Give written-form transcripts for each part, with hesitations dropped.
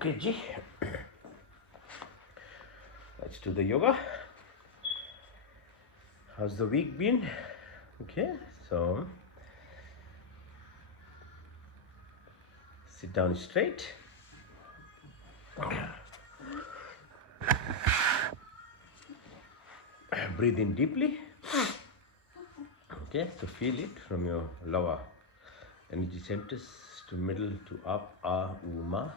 Okay, G. Let's do the yoga. How's the week been? Okay, so sit down straight. Breathe in deeply. Okay, so feel it from your lower energy centers to middle to up, uma.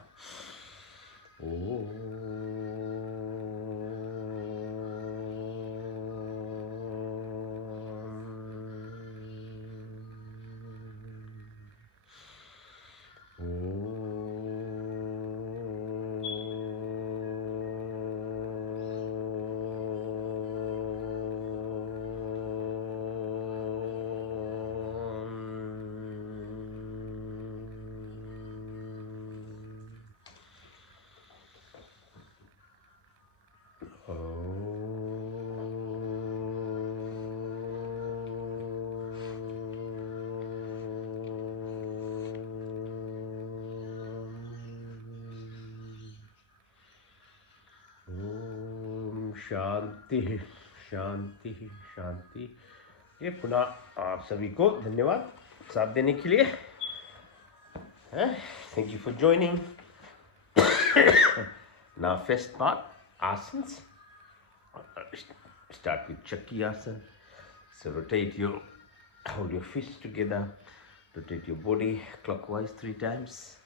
शांति शांति शांति। ये पुनः आप सभी को धन्यवाद साथ देने के लिए। Thank you for joining. Now first part, asanas. Start with Chakrasana. So hold your fists together, rotate your body clockwise 3 times,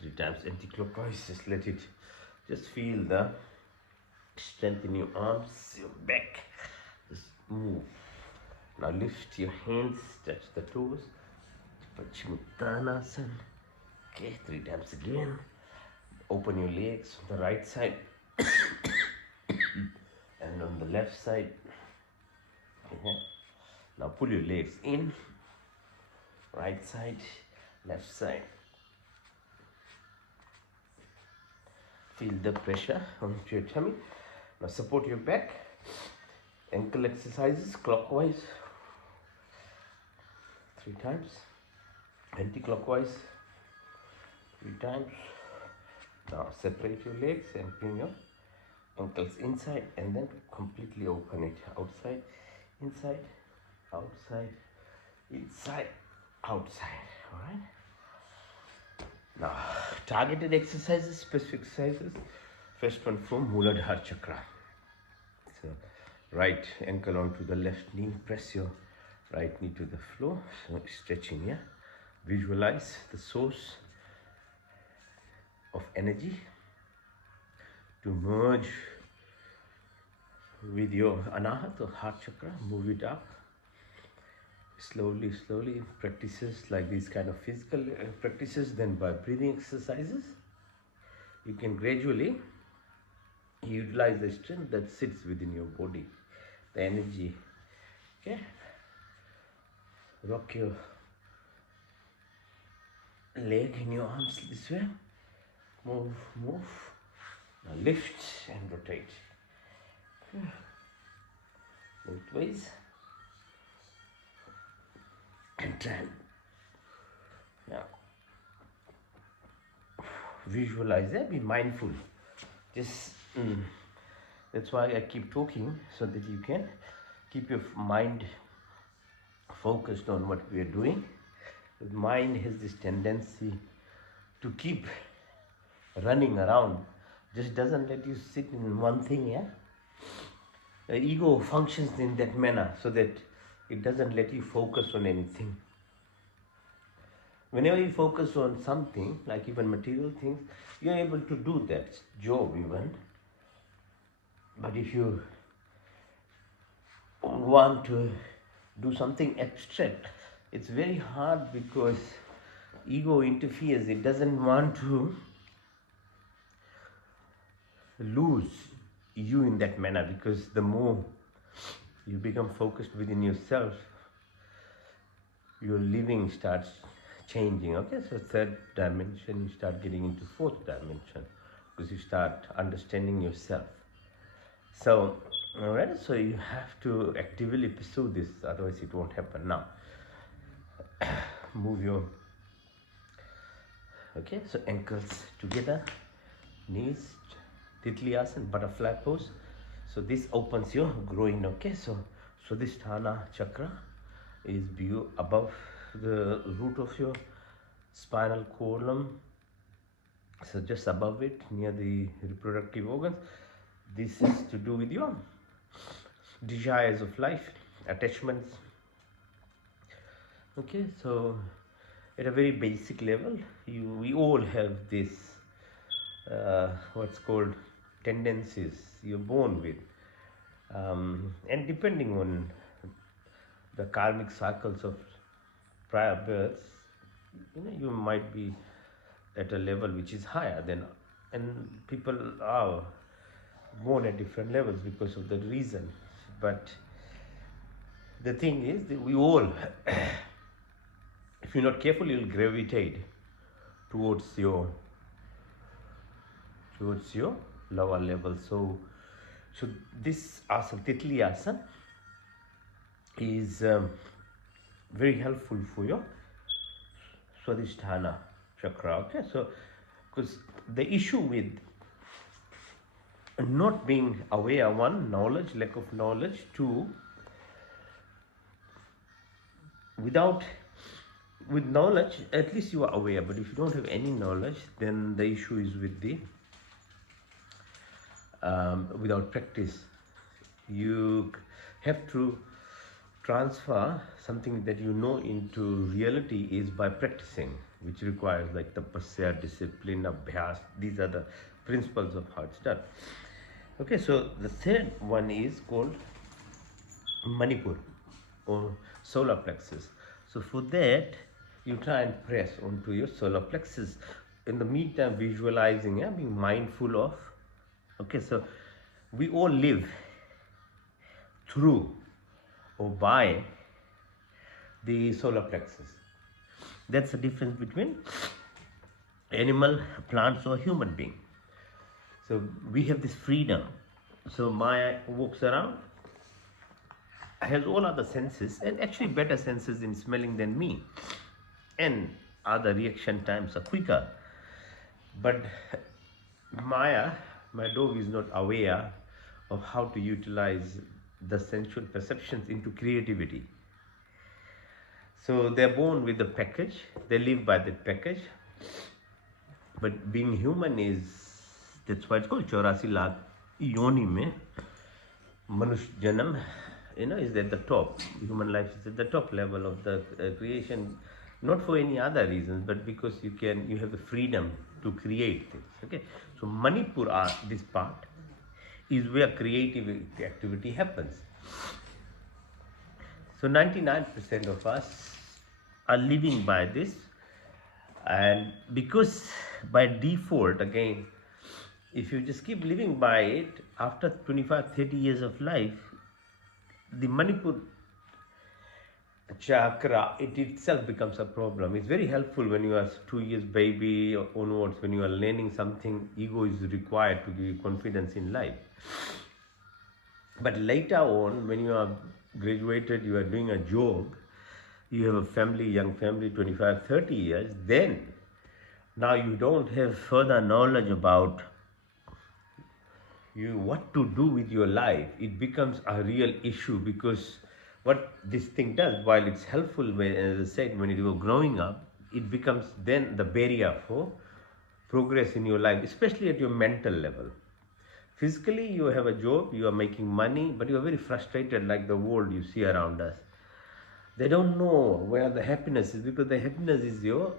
3 times anti-clockwise. Just feel the strength in your arms, your back. Just move. Now lift your hands, touch the toes. Paschimottanasana. Okay, 3 times again. Open your legs on the right side and on the left side. Okay. Now pull your legs in. Right side, left side. Feel the pressure onto your tummy. Now support your back. Ankle exercises clockwise 3 times. Anti-clockwise 3 times. Now separate your legs and bring your ankles inside and then completely open it. Outside, inside, outside, inside, outside. Alright? Now, targeted exercises, specific exercises. First one from Muladhara Chakra. So, right ankle onto the left knee. Press your right knee to the floor. So, stretching here. Visualize the source of energy to merge with your Anahata or heart chakra. Move it up. Slowly, slowly. Practices like these kind of physical practices, then by breathing exercises, you can gradually utilize the strength that sits within your body, the energy. Okay, rock your leg in your arms this way. Move, move. Now lift and rotate. Both ways. And try. Now visualize it. Be mindful. Just that's why I keep talking, so that you can keep your mind focused on what we are doing. The mind has this tendency to keep running around, just doesn't let you sit in one thing. Yeah, the ego functions in that manner, so that it doesn't let you focus on anything. Whenever you focus on something, like even material things, you're able to do that job even. But if you want to do something abstract, it's very hard, because ego interferes. It doesn't want to lose you in that manner, because the more you become focused within yourself, your living starts changing. Okay, so 3rd dimension, you start getting into 4th dimension, because you start understanding yourself. So, alright, so you have to actively pursue this, otherwise it won't happen. Now, move your, okay, so ankles together, knees, Titli Asana, butterfly pose. So this opens your groin. Okay, so Swadhisthana chakra is above the root of your spinal column, so just above it, near the reproductive organs. This is to do with your desires of life, attachments. Okay, so at a very basic level, we all have this what's called tendencies you're born with, and depending on the karmic cycles of prior births, you might be at a level which is higher than, and people are born at different levels because of that reason. But the thing is that we all, if you're not careful, you'll gravitate towards your lower level. So this asana, Titli Asana, is very helpful for your Swadhisthana chakra. Okay, so because the issue with not being aware, one, knowledge, lack of knowledge, two, with knowledge at least you are aware, but if you don't have any knowledge, then the issue is with the without practice. You have to transfer something that you know into reality is by practicing, which requires like tapasya, discipline, abhyas. These are the principles of how it's done. Okay, so the third one is called Manipur or solar plexus. So for that, you try and press onto your solar plexus. In the meantime, visualizing, being mindful of. Okay, so we all live through or by the solar plexus. That's the difference between animal, plants, or human being. So we have this freedom. So Maya walks around, has all other senses, and actually better senses in smelling than me, and other reaction times are quicker. But Maya, my dog, is not aware of how to utilize the sensual perceptions into creativity. So they're born with the package, they live by that package. But being human is, that's why it's called 84 lakh yoni mein manush janam, is at the top. Human life is at the top level of the creation, not for any other reasons, but because you have the freedom to create things. Okay, so Manipur, this part is where creative activity happens. So 99% of us are living by this, and because by default, again, if you just keep living by it, after 25-30 years of life, the Manipur chakra, it itself becomes a problem. It's very helpful when you are 2 years baby onwards, when you are learning something. Ego is required to give you confidence in life. But later on, when you are graduated, you are doing a job, you have a family, young family, 25-30 years, then now you don't have further knowledge about what to do with your life. It becomes a real issue, because what this thing does, while it's helpful, as I said, when you were growing up, it becomes then the barrier for progress in your life, especially at your mental level. Physically, you have a job, you are making money, but you are very frustrated, like the world you see around us. They don't know where the happiness is, because the happiness is your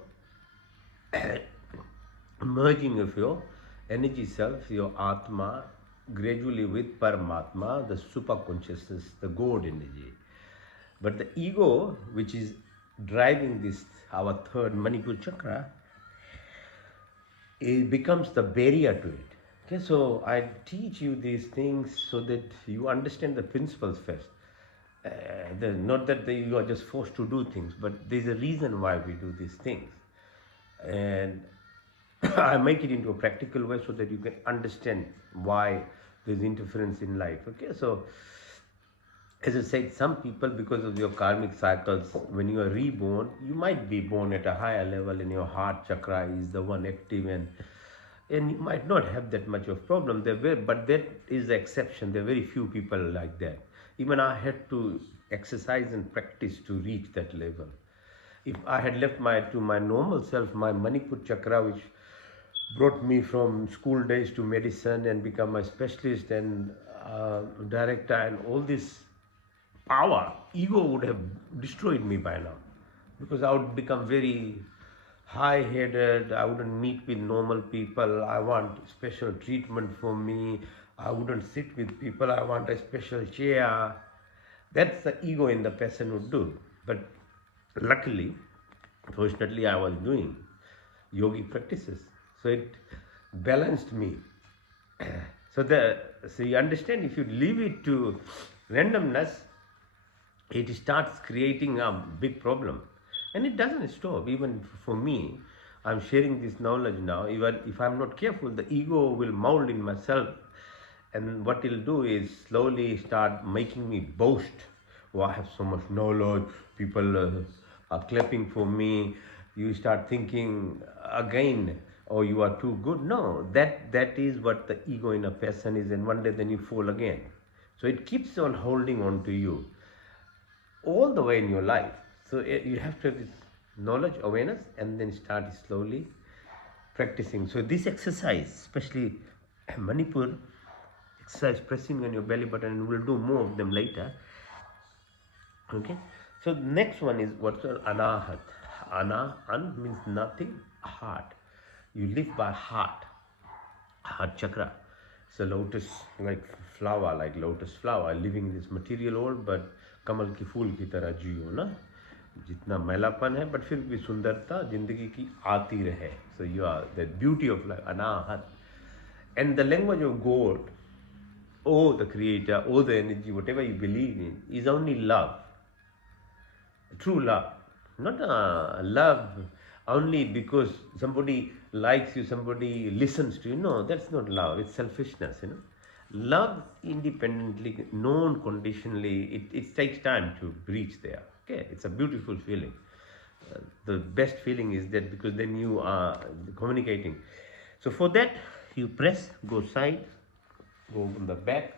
merging of your energy self, your Atma, gradually with Paramatma, the super consciousness, the God energy. But the ego, which is driving this, our third Manipur chakra, it becomes the barrier to it. Okay, so I teach you these things so that you understand the principles first. Not that you are just forced to do things, but there's a reason why we do these things. And I make it into a practical way so that you can understand why there's interference in life. Okay, so as I said, some people, because of your karmic cycles, when you are reborn, you might be born at a higher level, and your heart chakra is the one active, and and you might not have that much of problem there were, but that is the exception. There are very few people like that. Even I had to exercise and practice to reach that level. If I had left my normal self, my Manipur chakra, which brought me from school days to medicine and become a specialist and director and all this power, ego would have destroyed me by now, because I would become very high headed. I wouldn't meet with normal people. I want special treatment for me. I wouldn't sit with people. I want a special chair. That's the ego in the person would do. But luckily, fortunately, I was doing yogi practices, so it balanced me. So you understand, if you leave it to randomness, it starts creating a big problem, and it doesn't stop. Even for me, I'm sharing this knowledge now. Even if I'm not careful, the ego will mold in myself, and what it'll do is slowly start making me boast. Oh, I have so much knowledge, people are clapping for me. You start thinking again, oh, you are too good. No, that is what the ego in a person is, and one day then you fall again. So it keeps on holding on to you all the way in your life. So you have to have this knowledge, awareness, and then start slowly practicing. So this exercise, especially Manipur exercise, pressing on your belly button, and we'll do more of them later. Okay. So the next one is what's called anahat. An means nothing. Heart. You live by heart chakra. So lotus, like flower, like lotus flower, living in this material world, but कमल की फूल की तरह जियो ना, जितना मैलापन है but फिर भी सुंदरता जिंदगी की आती रहे. So you are the beauty of life, anahat. And the language of God, or the creator, or the energy, whatever you believe in, is only love. True love. Not love only because somebody likes you, somebody listens to you. No, that's not love. It's selfishness, Love independently, non-conditionally, it takes time to reach there. Okay, it's a beautiful feeling. The best feeling is that, because then you are communicating. So for that, you press, go side, go on the back.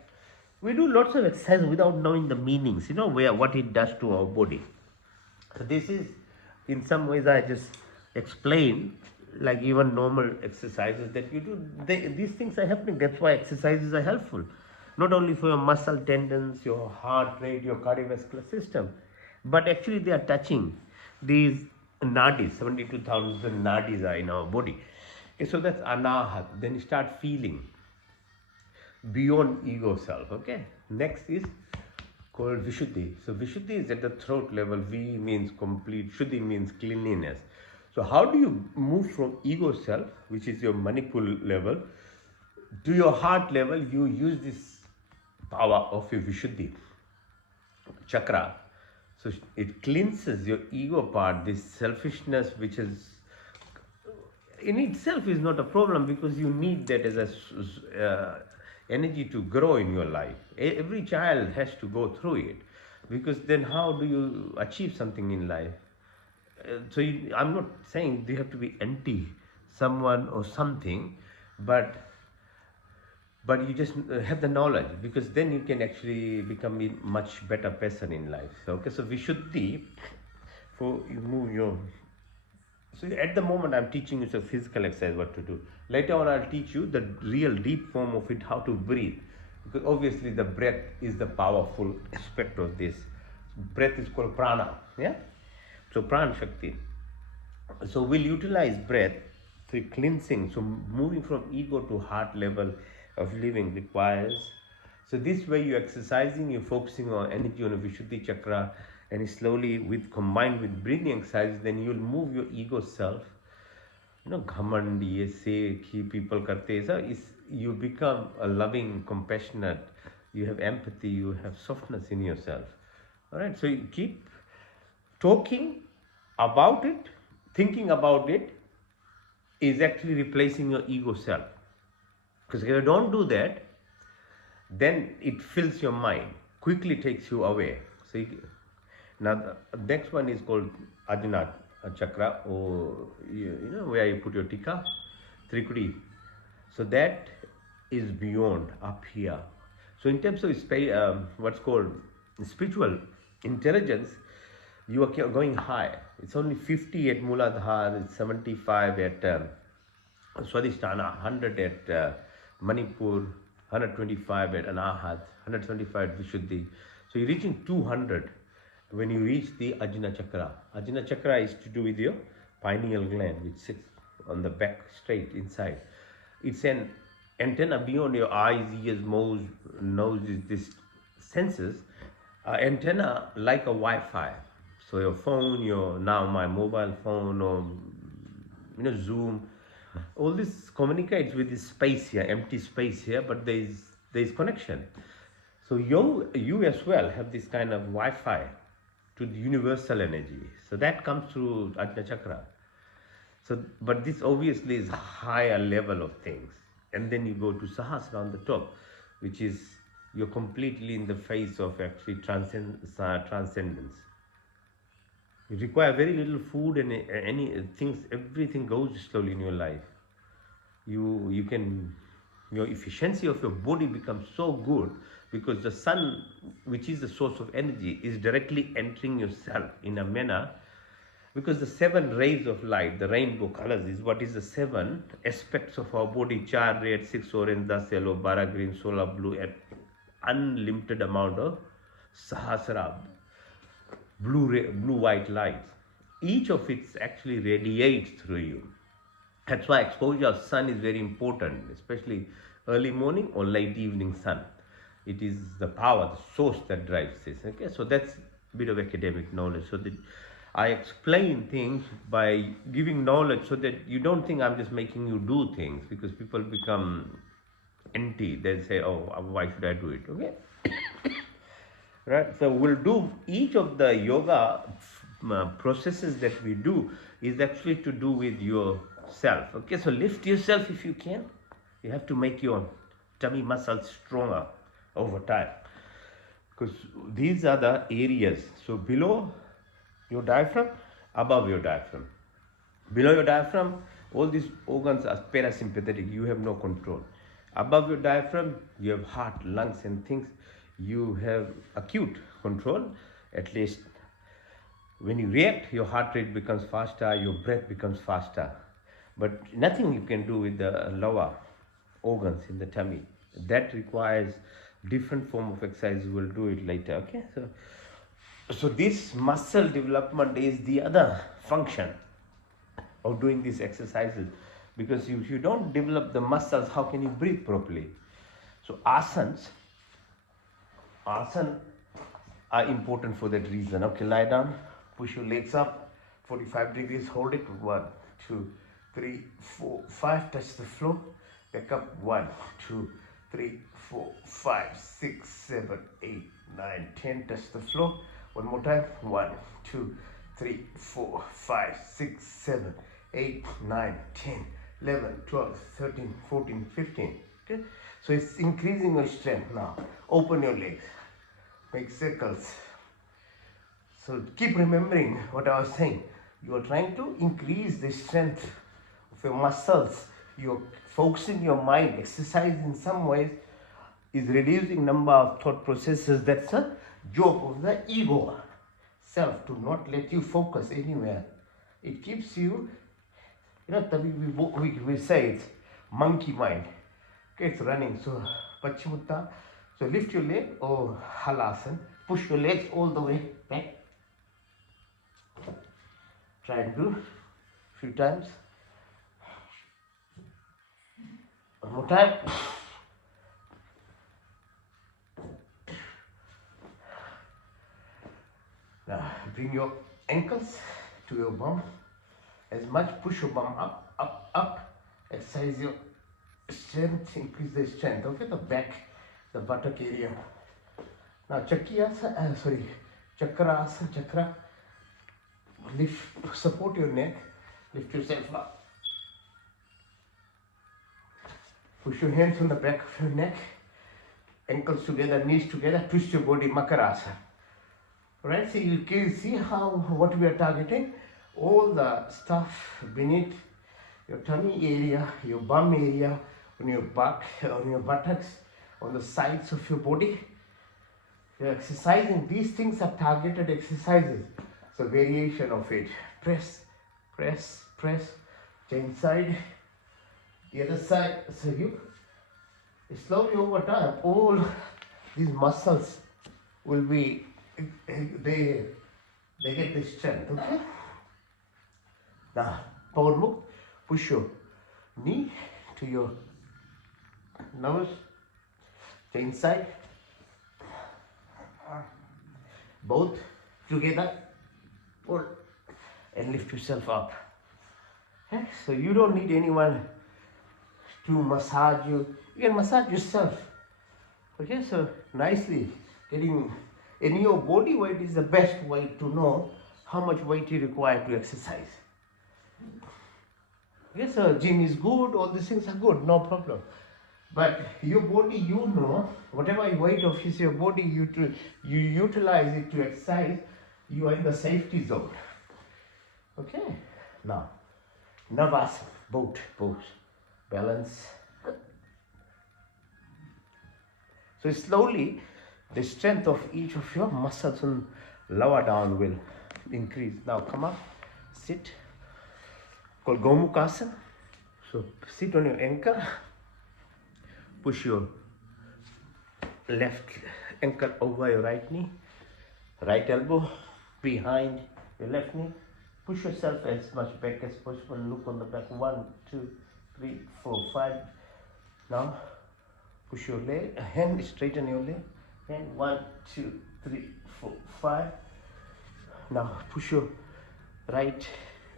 We do lots of exercise without knowing the meanings, what it does to our body. So this is, in some ways, I just explain, like even normal exercises that you do. These things are happening. That's why exercises are helpful, not only for your muscle tendons, your heart rate, your cardiovascular system, but actually they are touching these nadis. 72,000 nadis are in our body. Okay, so that's anahat. Then you start feeling beyond ego self. Okay. Next is called Vishuddhi. So Vishuddhi is at the throat level. V means complete, Shuddhi means cleanliness. So how do you move from ego self, which is your Manipur level, to your heart level? You use this power of your Vishuddhi chakra. So it cleanses your ego part, this selfishness, which is in itself is not a problem, because you need that as a energy to grow in your life. Every child has to go through it, because then how do you achieve something in life? I'm not saying you have to be anti someone or something, but you just have the knowledge, because then you can actually become a much better person in life. So Vishuddhi, for you move your. So at the moment I'm teaching you a physical exercise what to do. Later on I'll teach you the real deep form of it, how to breathe, because obviously the breath is the powerful aspect of this. Breath is called prana, yeah. So prana shakti. So we'll utilize breath for cleansing. So moving from ego to heart level of living requires. So this way you're exercising, you're focusing on energy on a Vishuddhi chakra, and slowly combined with breathing exercises, then you'll move your ego self. Ghamand, ye se ki people karte, you become a loving, compassionate, you have empathy, you have softness in yourself. Alright, so you keep talking about it, thinking about it is actually replacing your ego self. Because if you don't do that, then it fills your mind, quickly takes you away. Now the next one is called Ajna chakra, or where you put your tika, Trikudi. So that is beyond up here. So in terms of what's called spiritual intelligence, you are going high. It's only 50 at Muladhar, it's 75 at Swadhisthana, 100 at Manipur, 125 at Anahat, 125 at Vishuddhi. So you're reaching 200 when you reach the Ajna Chakra. Ajna Chakra is to do with your pineal gland, which sits on the back straight inside. It's an antenna beyond your eyes, ears, nose is this senses. Antenna like a Wi-Fi. So your phone, your now my mobile phone or Zoom, all this communicates with this space here, empty space here, but there is connection. So you as well have this kind of Wi-Fi to the universal energy. So that comes through Ajna Chakra. So, but this obviously is a higher level of things. And then you go to Sahasra on the top, which is you're completely in the face of actually transcendence. You require very little food and any things, everything goes slowly in your life. You can, your efficiency of your body becomes so good because the sun, which is the source of energy, is directly entering your cell in a manner, because the 7 rays of light, the rainbow colors, is what is the 7 aspects of our body: 4 red, 6 orange, 10 yellow, 12 green, 16 blue, and unlimited amount of Sahasra blue white lights. Each of it actually radiates through you. That's why exposure of sun is very important, especially early morning or late evening sun. It is the power, the source that drives this. Okay, so that's a bit of academic knowledge. So that I explain things by giving knowledge so that you don't think I'm just making you do things, because people become empty. They say, oh, why should I do it? Okay. Right. So we'll do each of the yoga processes that we do is actually to do with yourself. Okay. So lift yourself if you can. You have to make your tummy muscles stronger over time, because these are the areas. So below your diaphragm, above your diaphragm. Below your diaphragm, all these organs are parasympathetic. You have no control. Above your diaphragm, you have heart, lungs, and things. You have acute control. At least when you react, your heart rate becomes faster, your breath becomes faster. But nothing you can do with the lower organs in the tummy. That requires different form of exercise. We'll do it later. Okay. So this muscle development is the other function of doing these exercises, because if you don't develop the muscles, how can you breathe properly? So asanas are important for that reason. Okay, lie down, push your legs up 45 degrees, hold it. 1, 2, 3, 4, 5, touch the floor, back up. 1, 2, 3, 4, 5, 6, 7, 8, 9, 10, touch the floor. One more time. 1, 2, 3, 4, 5, 6, 7, 8, 9, 10, 11, 12, 13, 14, 15. Okay? So it's increasing your strength now. Open your legs. Make circles. So keep remembering what I was saying. You are trying to increase the strength of your muscles. You're focusing your mind. Exercise in some ways is reducing number of thought processes. That's a job of the ego self, to not let you focus anywhere. It keeps you, we say it's monkey mind. Okay, it's running. So Paschimottanasana. So lift your leg or halasana. Push your legs all the way back. Try and do a few times. One more time. Now bring your ankles to your bum. As much, push your bum up, up, up. Exercise your strength, increase the strength. Okay, the back, the buttock area. Now chakra. Lift, support your neck. Lift yourself up. Push your hands on the back of your neck. Ankles together, knees together. Twist your body, Makarasana. Right, so you can see what we are targeting. All the stuff beneath your tummy area, your bum area, on your back, on your buttocks, on the sides of your body. You're exercising. These things are targeted exercises. So variation of it. Press, press, press. Change side, the other side. So you slowly over time, all these muscles will be, they get the strength. Okay. Now, power move. Push your knee to your nose. Change side. Both together. Pull and lift yourself up. Okay? So you don't need anyone to massage you. You can massage yourself. Okay, so nicely getting in your body weight is the best way to know how much weight you require to exercise. Okay, so gym is good, all these things are good, no problem. But your body, you know, whatever weight of your body you utilize it to exercise, you are in the safety zone. Okay, now Navasana, both pose, balance. So slowly, the strength of each of your muscles and lower down will increase. Now come up, sit, called Gomukhasana. So sit on your ankle, push your left ankle over your right knee, right elbow behind your left knee. Push yourself as much back as possible. Look on the back. 1, 2, 3, 4, 5. Now push your leg, hand straighten your leg. And 1, 2, 3, 4, 5. Now push your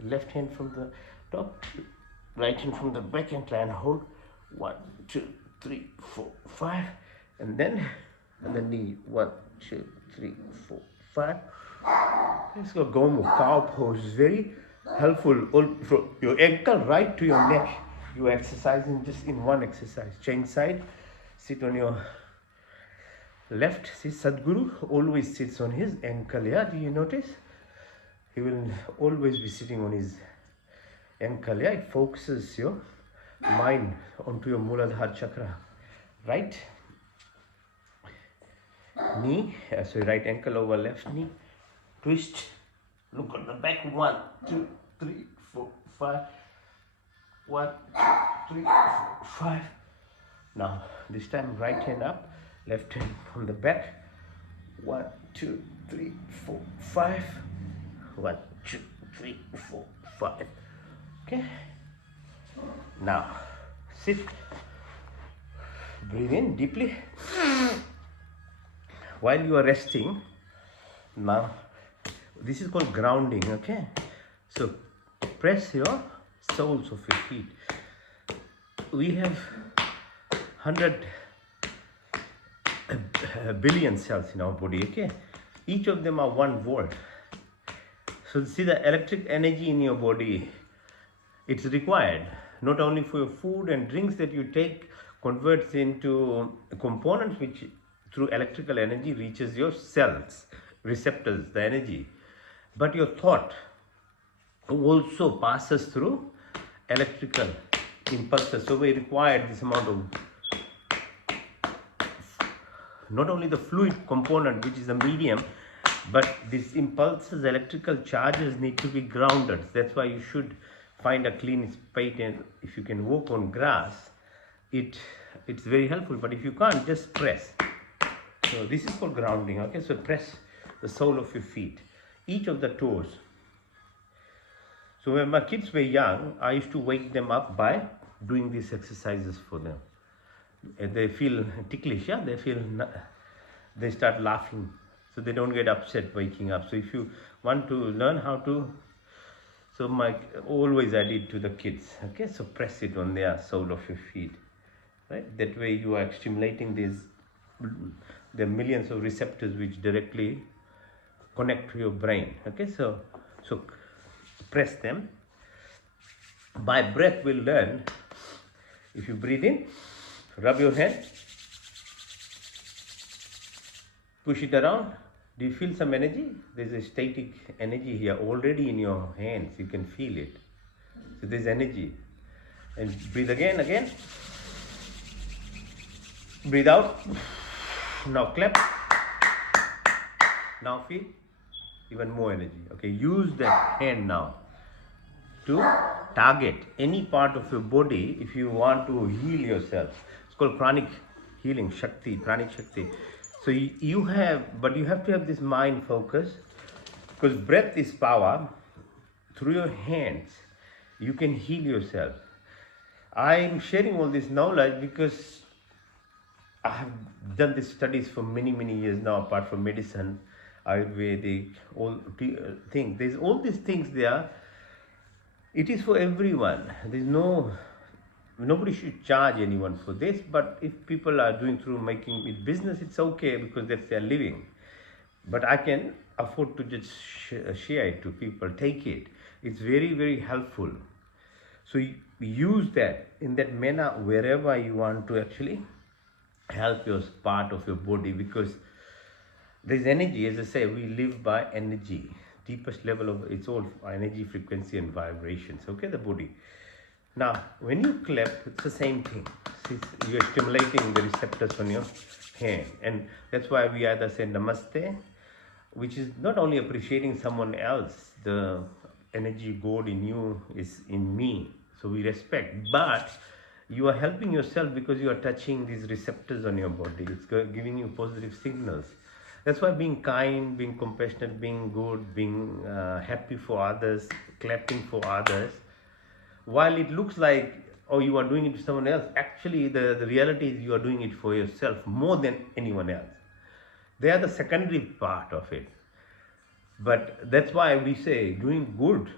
left hand from the top, right hand from the back, and try and hold. 1, 2, 3, 4, 5. And then the knee. 1, 2, 3, 4, 5. Let's go Gomukh. Cow pose is very helpful. From your ankle right to your neck, you're exercising just in one exercise. Change side. Sit on your left. See, Sadhguru always sits on his ankle. Yeah, do you notice? He will always be sitting on his ankle. Yeah, it focuses your mind onto your Muladhara chakra. Right knee, so right ankle over left knee. Twist. Look on the back. 1, 2, 3, 4, 5. 1, 2, 3, 4, 5. Now this time right hand up, left hand from the back. 1, 2, 3, 4, 5. 1, 2, 3, 4, 5. Okay. Now sit. Breathe in deeply. While you are resting, now this is called grounding. Okay. So press your soles of your feet. We have 100 billion cells in our body. Okay. Each of them are 1 volt. So see the electric energy in your body, it's required not only for your food and drinks that you take, converts into components which through electrical energy reaches your cells, receptors, the energy, but your thought also passes through electrical impulses. So we require this amount of, not only the fluid component which is the medium, but these impulses, electrical charges need to be grounded. That's why you should find a clean space, and if you can walk on grass, it's very helpful. But if you can't, just press. So this is called grounding. Okay, so press the sole of your feet, each of the toes. So when my kids were young, I used to wake them up by doing these exercises for them. And they feel ticklish, yeah? They start laughing. So they don't get upset waking up. So if you want to learn how to, so always I did to the kids. Okay, so press it on their sole of your feet. Right? That way you are stimulating the millions of receptors which directly connect to your brain. Okay, so press them. By breath we'll learn. If you breathe in, rub your hand, push it around. Do you feel some energy? There's a static energy here already in your hands. You can feel it. So there's energy. And breathe again. Breathe out. Now clap. Now feel even more energy. Okay, use that hand now to target any part of your body if you want to heal yourself. It's called pranic healing, Shakti, pranic Shakti. So you have, but you have to have this mind focus because breath is power. Through your hands, you can heal yourself. I'm sharing all this knowledge because I have done these studies for many, many years now, apart from medicine, Ayurvedic, all things. There's all these things there. It is for everyone. Nobody should charge anyone for this, but if people are doing through making it business, it's okay because that's their living. But I can afford to just share it to people, take it. It's very, very helpful. So use that in that manner wherever you want to actually help your part of your body, because there's energy. As I say, we live by energy. Deepest level of it's all energy, frequency, and vibrations. Okay, the body. Now, when you clap, it's the same thing. You're stimulating the receptors on your hand, and that's why we either say namaste, which is not only appreciating someone else. The energy God in you is in me, so we respect. But you are helping yourself because you are touching these receptors on your body. It's giving you positive signals. That's why being kind, being compassionate, being good, being happy for others, clapping for others, while it looks like, oh, you are doing it to someone else, actually the reality is you are doing it for yourself more than anyone else. They are the secondary part of it. But that's why we say doing good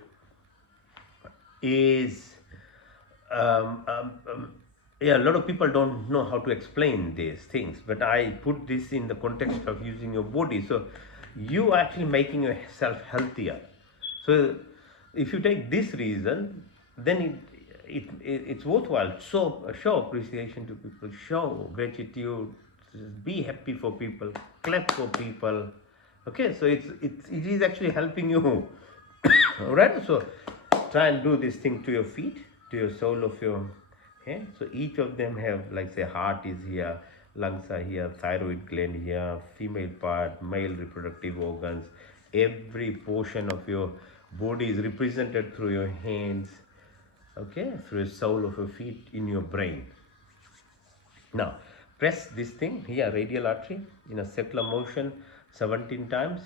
is yeah, a lot of people don't know how to explain these things, but I put this in the context of using your body. So you are actually making yourself healthier. So if you take this reason, then it's worthwhile. So show appreciation to people, show gratitude, be happy for people, clap for people. Okay, so it is actually helping you. All right, so try and do this thing to your feet, to your sole of your hand. So each of them have, like, say, heart is here, lungs are here, thyroid gland here, female part, male reproductive organs. Every portion of your body is represented through your hands, okay, through the sole of your feet, in your brain. Now press this thing here, radial artery, in a circular motion 17 times.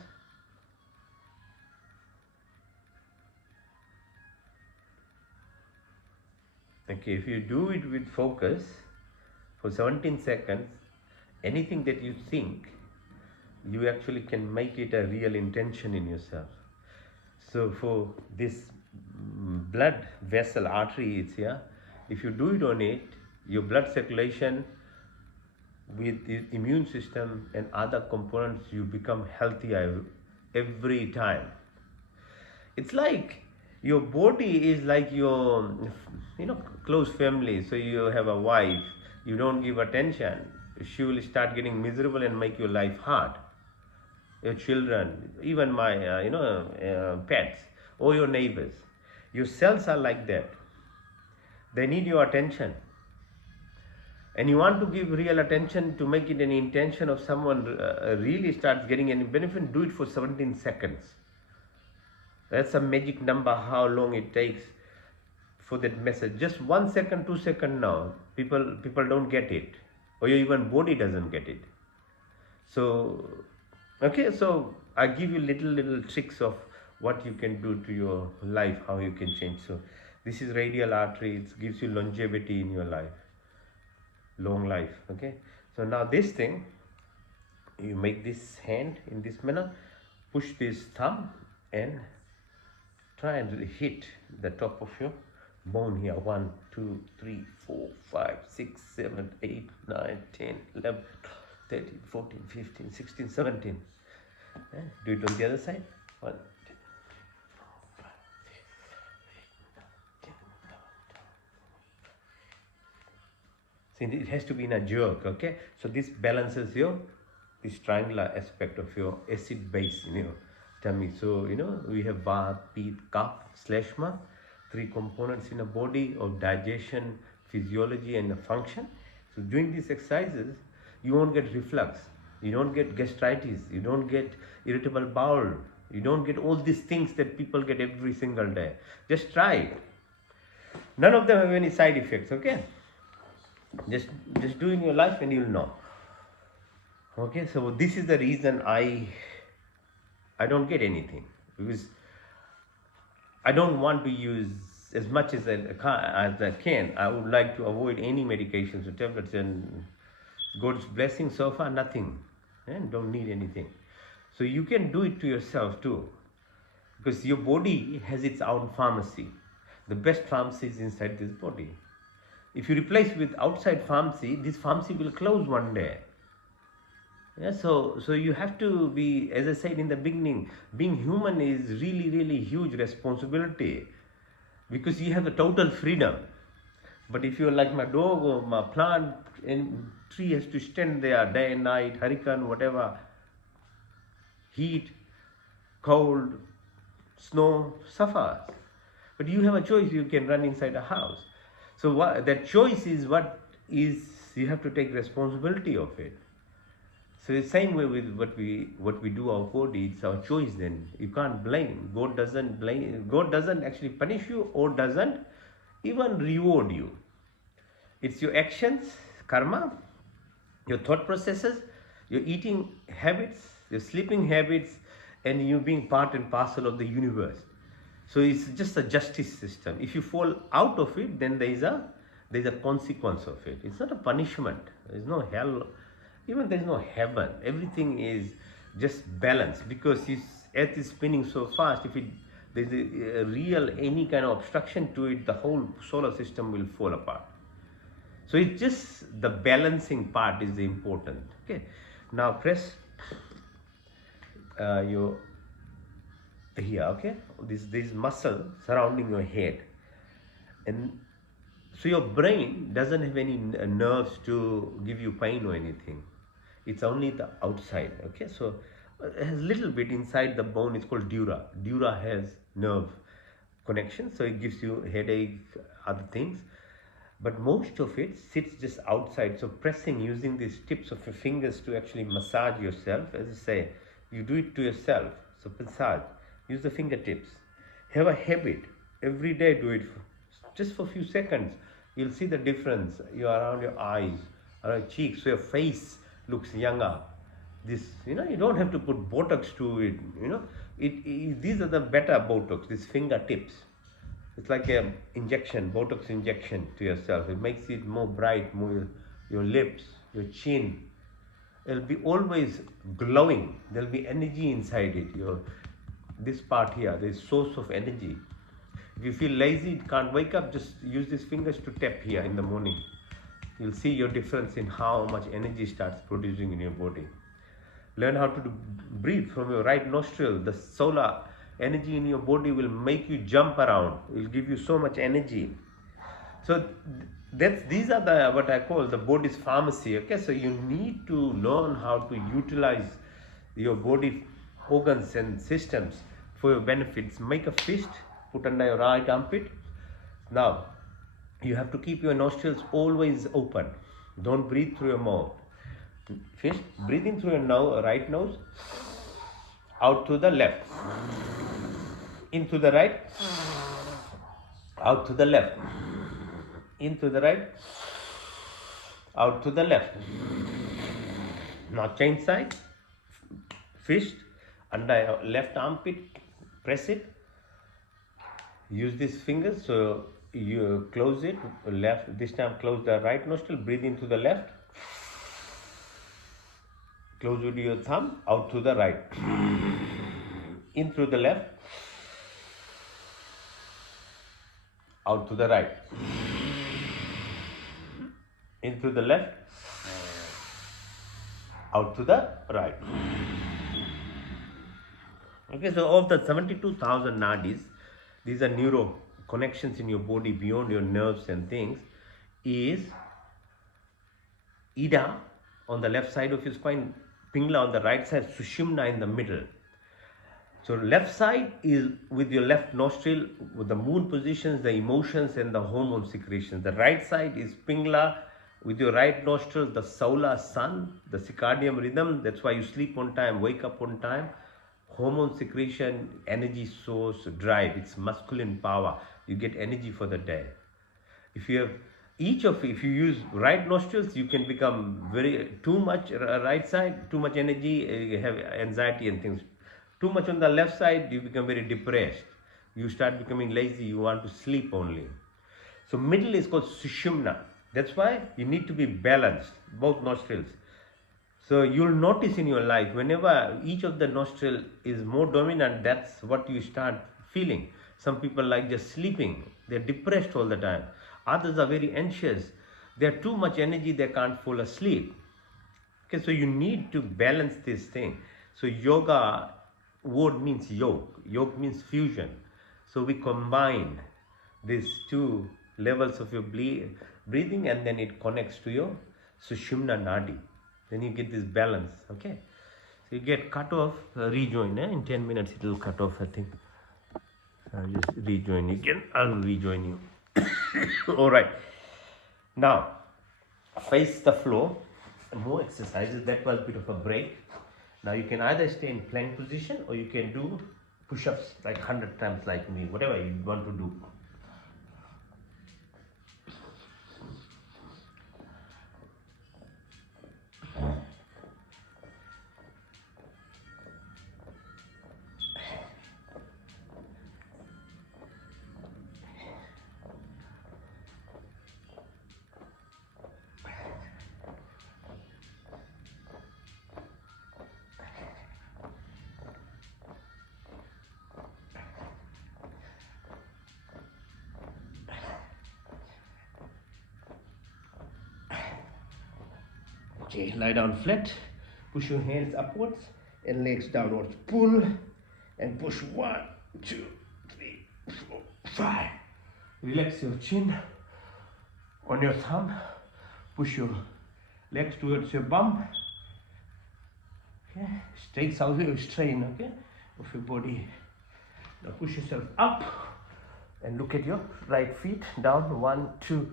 Okay, if you do it with focus for 17 seconds, anything that you think, you actually can make it a real intention in yourself. So for this blood vessel artery, it's here. If you do it on it, your blood circulation with the immune system and other components, you become healthier every time. It's like your body is like your, close family. So you have a wife, you don't give attention, she will start getting miserable and make your life hard. Your children, even my pets, or your neighbors, your cells are like that. They need your attention, and you want to give real attention to make it an intention of someone really starts getting any benefit. Do it for 17 seconds. That's a magic number, how long it takes for that message. Just 1 second, 2 seconds now. People don't get it, or your even body doesn't get it. So, okay, so I give you little tricks of what you can do to your life, how you can change. So this is radial artery. It gives you longevity in your life, long life. Okay, so now this thing, you make this hand in this manner, push this thumb and try and hit the top of your bone here. 1, 2, 3, 4, 5, 6, 7, 8, 9, 10, 11, 13, 14, 15, 16, 17. Do it on the other side. 1, 2, 3, 4, 5, 6, 7, 8, 9, 10, 11, 12. See, it has to be in a jerk, okay? So this balances this triangular aspect of your acid base in your tummy. So, we have Vata, Pitta, Kapha, Shleshma, 3 components in a body of digestion, physiology, and function. So doing these exercises, You won't get reflux, you don't get gastritis, you don't get irritable bowel, you don't get all these things that people get every single day. Just try it. None of them have any side effects, okay? Just do in your life and you'll know. Okay, so this is the reason I don't get anything, because I don't want to use as much as I can. I would like to avoid any medications or tablets, and God's blessing so far, nothing. And don't need anything. So you can do it to yourself too, because your body has its own pharmacy. The best pharmacy is inside this body. If you replace with outside pharmacy, this pharmacy will close one day. Yeah, so you have to be, as I said in the beginning, being human is really, really huge responsibility, because you have the total freedom. But if you're like my dog or my plant, and tree has to stand there day and night, hurricane, whatever, heat, cold, snow, suffers. But you have a choice, you can run inside a house. So that choice is what is, you have to take responsibility of it. So the same way with what we do our body, it's our choice. Then you can't blame. God doesn't blame. God doesn't actually punish you or doesn't even reward you. It's your actions, karma, your thought processes, your eating habits, your sleeping habits, and you being part and parcel of the universe. So it's just a justice system. If you fall out of it, then there is a consequence of it. It's not a punishment. There's no hell. Even there is no heaven. Everything is just balanced, because earth is spinning so fast. If there's a real any kind of obstruction to it, the whole solar system will fall apart. So it's just the balancing part is the important. Okay. Now press your here. Okay. This muscle surrounding your head, and so your brain doesn't have any nerves to give you pain or anything. It's only the outside. Okay, so it has little bit inside the bone. It's called dura. Dura has nerve connection, so it gives you headache, other things. But most of it sits just outside. So pressing, using these tips of your fingers to actually massage yourself. As I say, you do it to yourself. So massage. Use the fingertips. Have a habit. Every day do it just for a few seconds. You'll see the difference. You're around your eyes, around your cheeks, so your face looks younger. This, you don't have to put Botox to it. These are the better Botox, these fingertips. It's like a injection, Botox injection to yourself. It makes it more bright, more your lips, your chin. It'll be always glowing. There'll be energy inside it. This part here, this source of energy. If you feel lazy, can't wake up, just use these fingers to tap here in the morning. You'll see your difference in how much energy starts producing in your body. Learn how to breathe from your right nostril. The solar energy in your body will make you jump around. It will give you so much energy. So these are what I call the body's pharmacy. Okay, so you need to learn how to utilize your body organs and systems for your benefits. Make a fist, put under your right armpit. Now, you have to keep your nostrils always open. Don't breathe through your mouth. Fist, breathe in through your right nose, out to the left, into the right, out to the left, into the right, out to the left. Now change side. Fist under your left armpit, press it. Use these fingers, so you close it left. This time close the right nostril, breathe into the left, close with your thumb, out to the right, in through the left, out to the right, in through the left, out to the right. Okay, so of the 72,000 nadis, these are neuro connections in your body beyond your nerves and things, is Ida on the left side of your spine, Pingla on the right side, Sushumna in the middle. So left side is with your left nostril, with the moon positions, the emotions and the hormone secretions. The right side is Pingla, With your right nostril, the solar sun, the circadian rhythm, that's why you sleep on time, wake up on time. Hormone secretion, energy source, drive, it's masculine power. You get energy for the day. If you have if you use right nostrils, you can become very too much right side, too much energy, you have anxiety and things. Too much on the left side, you become very depressed. You start becoming lazy, you want to sleep only. So middle is called Sushumna. That's why you need to be balanced, both nostrils. So you'll notice in your life, whenever each of the nostril is more dominant, that's what you start feeling. Some people like just sleeping. They're depressed all the time. Others are very anxious. They have too much energy, they can't fall asleep. Okay, so you need to balance this thing. So yoga word means yoke. Yoke means fusion. So we combine these two levels of your breathing, and then it connects to your Sushumna Nadi. Then you get this balance. Okay. So you get cut off, rejoin. In 10 minutes it will cut off, I think. I'll just rejoin you again. I'll rejoin you. All right. Now, face the floor. More exercises. That was a bit of a break. Now you can either stay in plank position or you can do push-ups like 100 times like me, whatever you want to do. Okay, lie down flat, push your hands upwards and legs downwards. Pull and push 1, 2, 3, 4, 5. Relax your chin on your thumb. Push your legs towards your bum. Okay, takes out your strain, okay, of your body. Now push yourself up and look at your right feet down. 1, 2,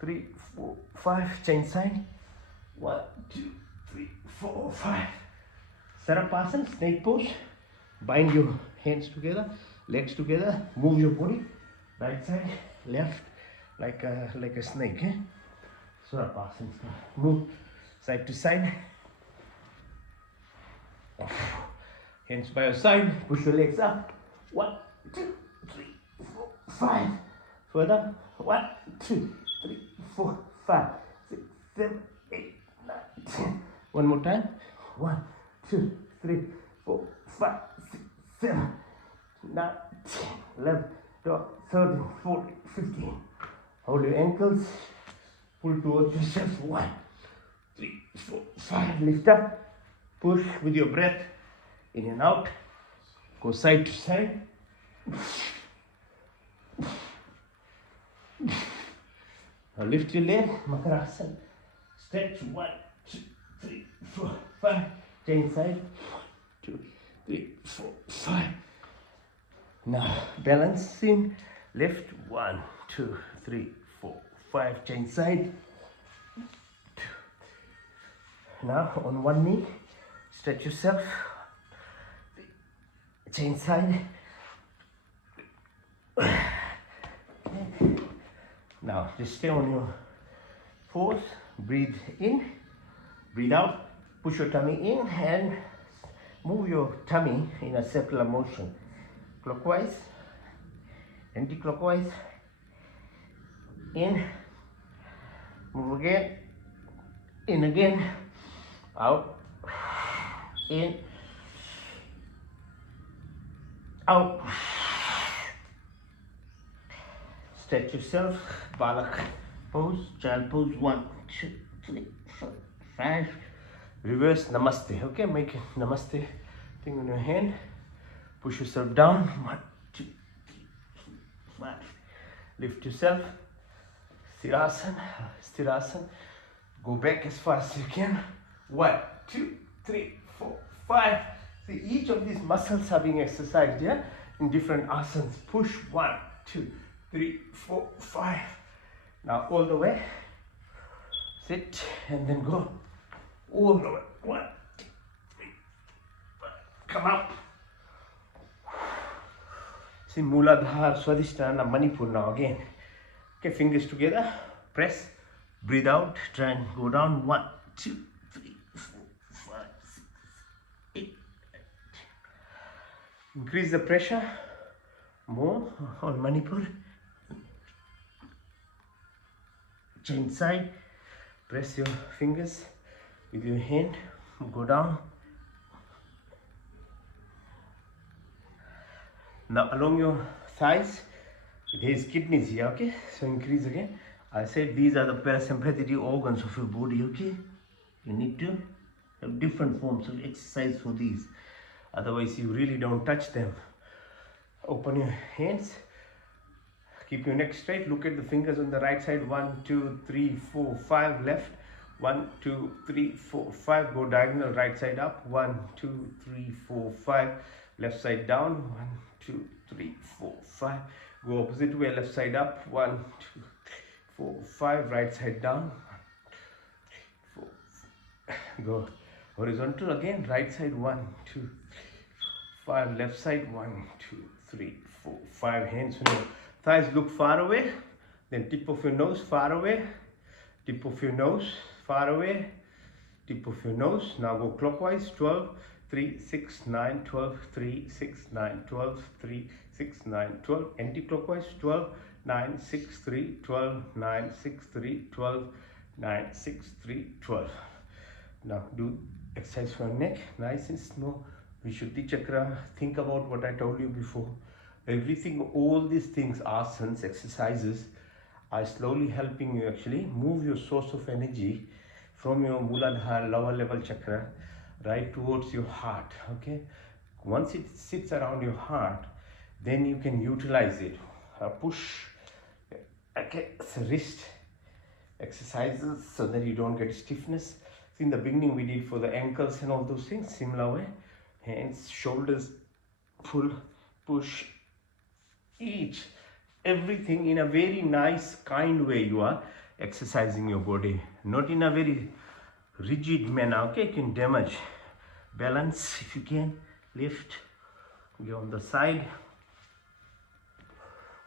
3, 4, 5. Change side. 1, 2, 3, 4, 5. Sarapasana, snake pose. Bind your hands together, legs together. Move your body, right side, left, like a snake. Sarapasana. Move side to side. Hands by your side. Push your legs up. 1, 2, 3, 4, 5. Further. 1, 2, 3, 4, 5, 6, 7, 8, 9, 10. One more time. 1, 2, 3, 4, 5, 6, 7, 9, 10, 11, 12, 13, 14, 15. Hold your ankles. Pull towards yourself. 1, 3, 4, 5. Lift up. Push with your breath. In and out. Go side to side. Now lift your leg. Makarasana. Stretch. 1, 2, 3, 4, 5. Change side. 1, 2, 3, 4, 5. Now balancing. Lift. 1, 2, 3, 4, 5. Change side. Now on one knee. Stretch yourself. Change side. Okay. Now just stay on your pose. Breathe in, breathe out. Push your tummy in and move your tummy in a circular motion. Clockwise, anti-clockwise. In, move again, in again, out, in, out. Stretch yourself. Balak pose, child pose. 1, 2, 3, 4, 5. Reverse namaste. Okay, make a namaste thing on your hand. Push yourself down. 1, 2, 3, 4, 5. Lift yourself. Stirasana. Go back as fast as you can. 1, 2, 3, 4, 5. See, each of these muscles are being exercised here in different asanas. Push. 1, 2, 3, 4, 5. Now all the way. Sit and then go all the way. 1, 2, 3, 4. Come up. See Muladhara, Swadhisthana, Manipur now again. Okay, fingers together. Press. Breathe out. Try and go down. 1, 2, 3, 4, 5, 6, 8. Increase the pressure. More on Manipur. Change side. Press your fingers with your hand. Go down. Now along your thighs, there is kidneys here, okay? So increase again. I said these are the parasympathetic organs of your body, okay? You need to have different forms of exercise for these. Otherwise you really don't touch them. Open your hands. Keep your neck straight. Look at the fingers on the right side. 1, 2, 3, 4, 5. Left. 1, 2, 3, 4, 5. Go diagonal. Right side up. 1, 2, 3, 4, 5. Left side down. 1, 2, 3, 4, 5. Go opposite way. Left side up. 1, 2, 3, 4, 5. Right side down. 1, 2, 3, 4, 5. Go horizontal again. Right side. 1, 2, 5. Left side. 1, 2, 3, 4, 5. Hands on your thighs, look far away. Then tip of your nose far away. Tip of your nose far away. Tip of your nose. Now go clockwise. 12, 3, 6, 9, 12, 3, 6, 9, 12, 3, 6, 9, 12. Anti-clockwise. 12, 9, 6, 3, 12, 9, 6, 3, 12, 9, 6, 3, 12. Now do exercise for your neck. Nice and slow. Vishuddhi chakra. Think about what I told you before. Everything, all these things, asanas, exercises, are slowly helping you actually move your source of energy from your Muladhara, lower level chakra, right towards your heart, okay? Once it sits around your heart, then you can utilize it. Push, okay, so wrist exercises so that you don't get stiffness. So in the beginning we did for the ankles and all those things, similar way. Hands, shoulders, pull, push, each, everything in a very nice, kind way you are exercising your body. Not in a very rigid manner, okay? You can damage. Balance if you can. Lift. Go on the side.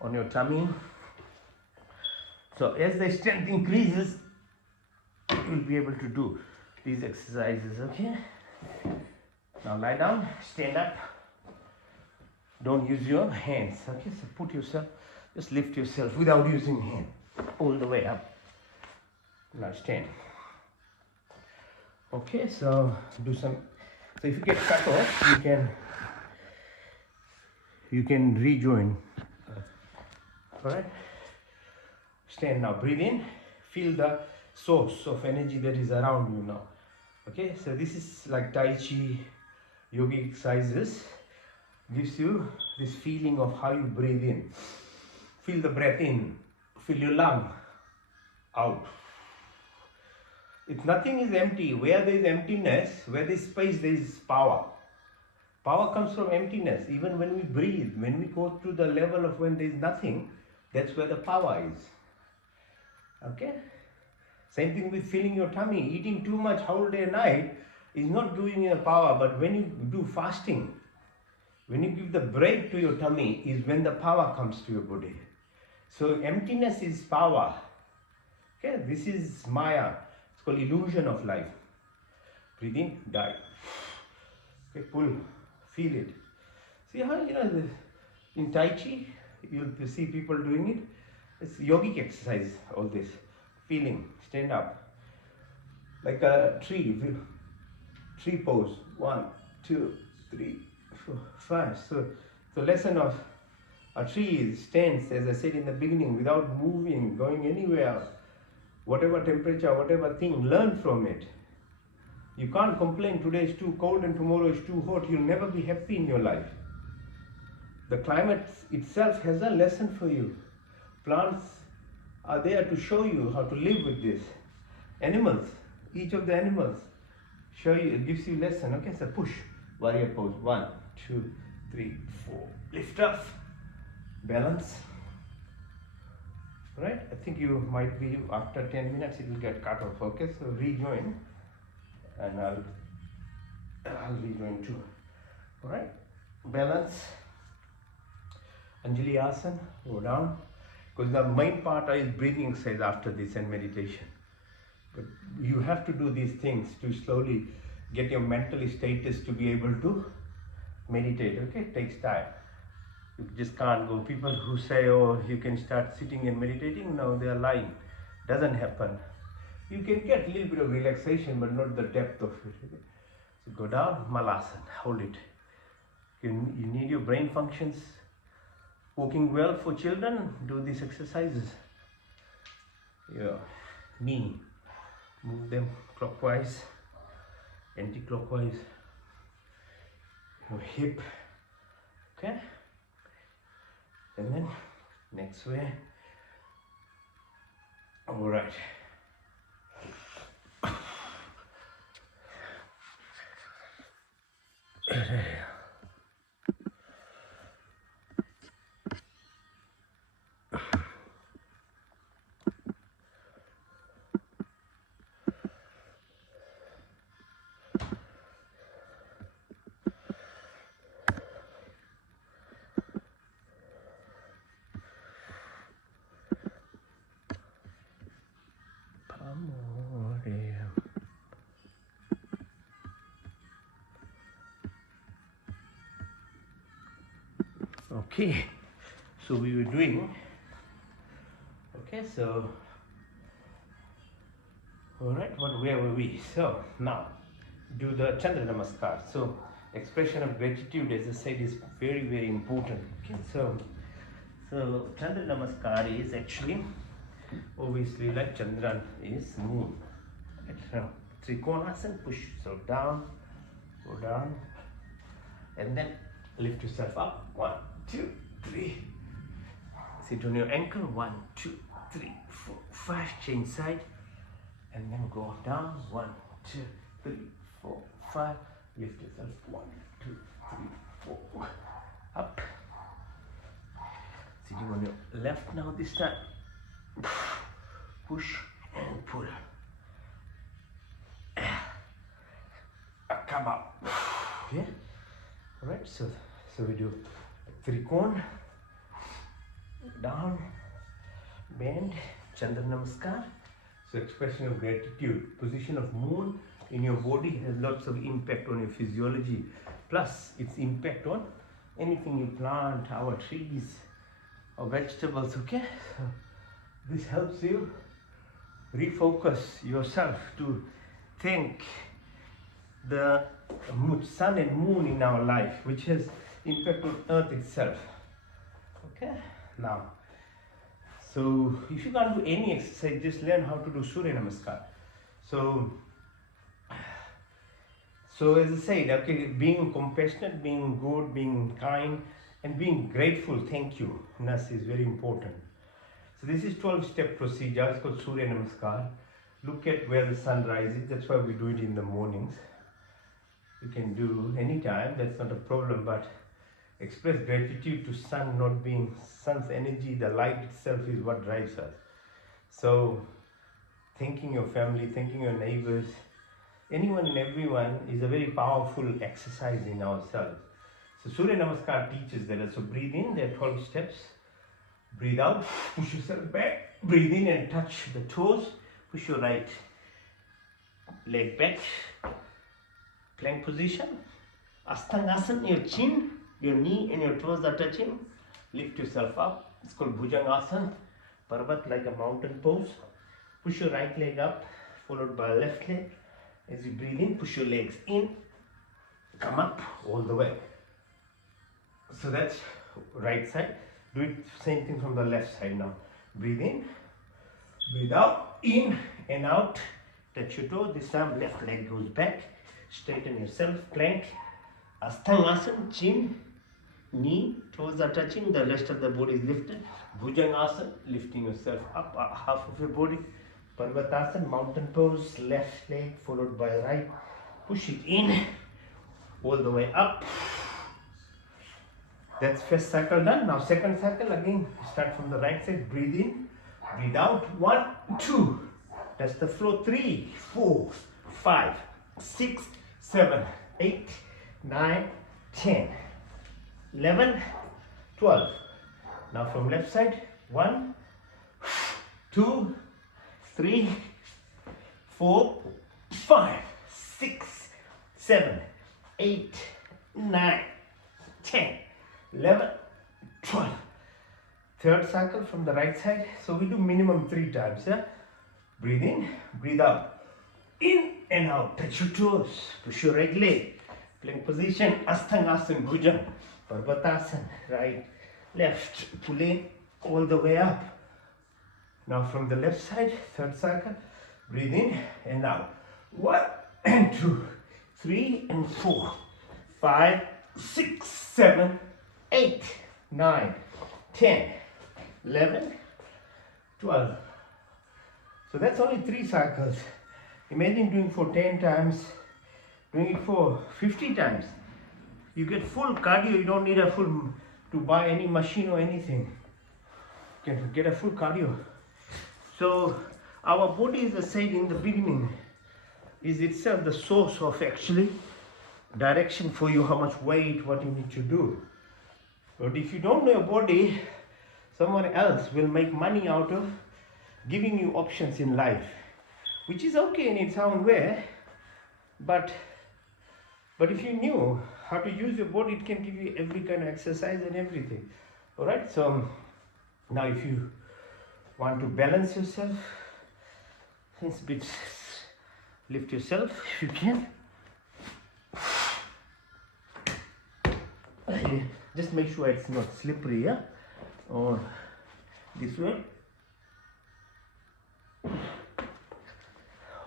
On your tummy. So as the strength increases, you'll be able to do these exercises, okay? Now lie down, stand up. Don't use your hands, okay? So put yourself, just lift yourself without using hand, all the way up. Now stand. Okay, so do some. So if you get cut off, you can rejoin. All right. Stand now. Breathe in. Feel the source of energy that is around you now. Okay. So this is like Tai Chi, yogic exercises. Gives you this feeling of how you breathe in. Feel the breath in. Feel your lung out. If nothing is empty, where there is emptiness, where there is space, there is power. Power comes from emptiness. Even when we breathe, when we go to the level of when there is nothing, that's where the power is. Okay? Same thing with filling your tummy. Eating too much whole day and night is not giving you the power, but when you do fasting, when you give the break to your tummy is when the power comes to your body. So emptiness is power. Okay, this is Maya. It's called illusion of life. Breathe in, die. Okay, pull, feel it. See how, in Tai Chi, you'll see people doing it. It's yogic exercise, all this. Feeling, stand up. Like a tree pose. 1, 2, 3, 4, 5. So the lesson of a tree is stands, as I said in the beginning, without moving, going anywhere. Whatever temperature, whatever thing, learn from it. You can't complain today is too cold and tomorrow is too hot. You'll never be happy in your life. The climate itself has a lesson for you. Plants are there to show you how to live with this. Animals, each of the animals show you, it gives you lesson. Okay, so push, warrior pose. 1, 2, 3, 4. Lift up, balance. Right? I think you might be, after 10 minutes it will get cut off. Okay, so rejoin, and I'll rejoin too. Alright? Balance. Anjali Asana, go down. Because the main part is breathing exercise after this and meditation. But you have to do these things to slowly get your mental status to be able to meditate. Okay, it takes time. You just can't go. People who say, oh, you can start sitting and meditating, no, they are lying. Doesn't happen. You can get a little bit of relaxation, but not the depth of it. Okay? So go down, Malasana, hold it. You need your brain functions working well for children, do these exercises. Yeah, knee, move them clockwise, anti-clockwise. Your hip, okay? And then next way. All right. Okay, so we were doing, okay, so, all right, where were we? So now, do the Chandra Namaskar. So expression of gratitude, as I said, is very, very important. Okay, so Chandra Namaskar is actually, obviously, like Chandran is moon. Right? So Trikonasana, push yourself down, go down, and then lift yourself up. 1, 2, 3. Sit on your ankle. 1, 2, 3, 4, 5. Change side, and then go down. 1, 2, 3, 4, 5. Lift yourself. 1, 2, 3, 4. Up. Sitting on your left now this time. Push and pull. Come up. Yeah. All right. So we do Trikon, down, bend, Chandra Namaskar. So expression of gratitude. Position of moon in your body has lots of impact on your physiology. Plus its impact on anything you plant, our trees, or vegetables. Okay. So this helps you refocus yourself to thank the sun and moon in our life, which has impact on earth itself. Okay, now, so if you can't do any exercise, just learn how to do Surya Namaskar. So as I said, okay, being compassionate, being good, being kind, and being grateful, thank you, Nas, is very important. So this is 12-step procedure. It's called Surya Namaskar. Look at where the sun rises. That's why we do it in the mornings. You can do anytime, that's not a problem, but express gratitude to sun not being, sun's energy, the light itself is what drives us. So thanking your family, thanking your neighbors, anyone and everyone is a very powerful exercise in ourselves. So Surya Namaskar teaches that. So breathe in, there are 12 steps. Breathe out, push yourself back, breathe in and touch the toes, push your right leg back, plank position, Astangasana, your chin, your knee and your toes are touching, lift yourself up, it's called Bhujangasana, Parvat, like a mountain pose, push your right leg up, followed by left leg, as you breathe in, push your legs in, come up all the way. So that's right side. Do it same thing from the left side now. Breathe in, breathe out, in and out. Touch your toe. This time left leg goes back. Straighten yourself. Plank. Asthangasana. Chin, knee, toes are touching. The rest of the body is lifted. Bhujangasana. Lifting yourself up half of your body. Parvatasana. Mountain pose. Left leg followed by right. Push it in. All the way up. That's first cycle done. Now second cycle again, start from the right side, breathe in, Breathe out. 1, 2. Touch the floor. 3, 4, 5, 6, 7, 8, 9, 10, 11, 12. Now from left side. 1, 2, 3, 4, 5, 6, 7, 8, 9, 10, 11, 12. Third cycle from the right side. So we do minimum 3 times. Yeah? Breathe in, breathe out. In and out. Touch your toes. Push your right leg. Plank position. Asthangasana Bhujang. Parvatasana. Right, left. Pull in all the way up. Now from the left side, third cycle. Breathe in and out. 1 and 2, 3 and 4, 5, 6, 7, 8, 9, 10, 11, 12. So that's only 3 cycles. Imagine doing for 10 times, doing it for 50 times. You get full cardio. You don't need a full to buy any machine or anything. You can get a full cardio. So our body, as I said in the beginning, is itself the source of actually direction for you, how much weight, what you need to do. But if you don't know your body, someone else will make money out of giving you options in life, which is okay in its own way, but if you knew how to use your body, it can give you every kind of exercise and everything. All right, so now if you want to balance yourself, it's a bit, lift yourself if you can. Just make sure it's not slippery, yeah? Or this way.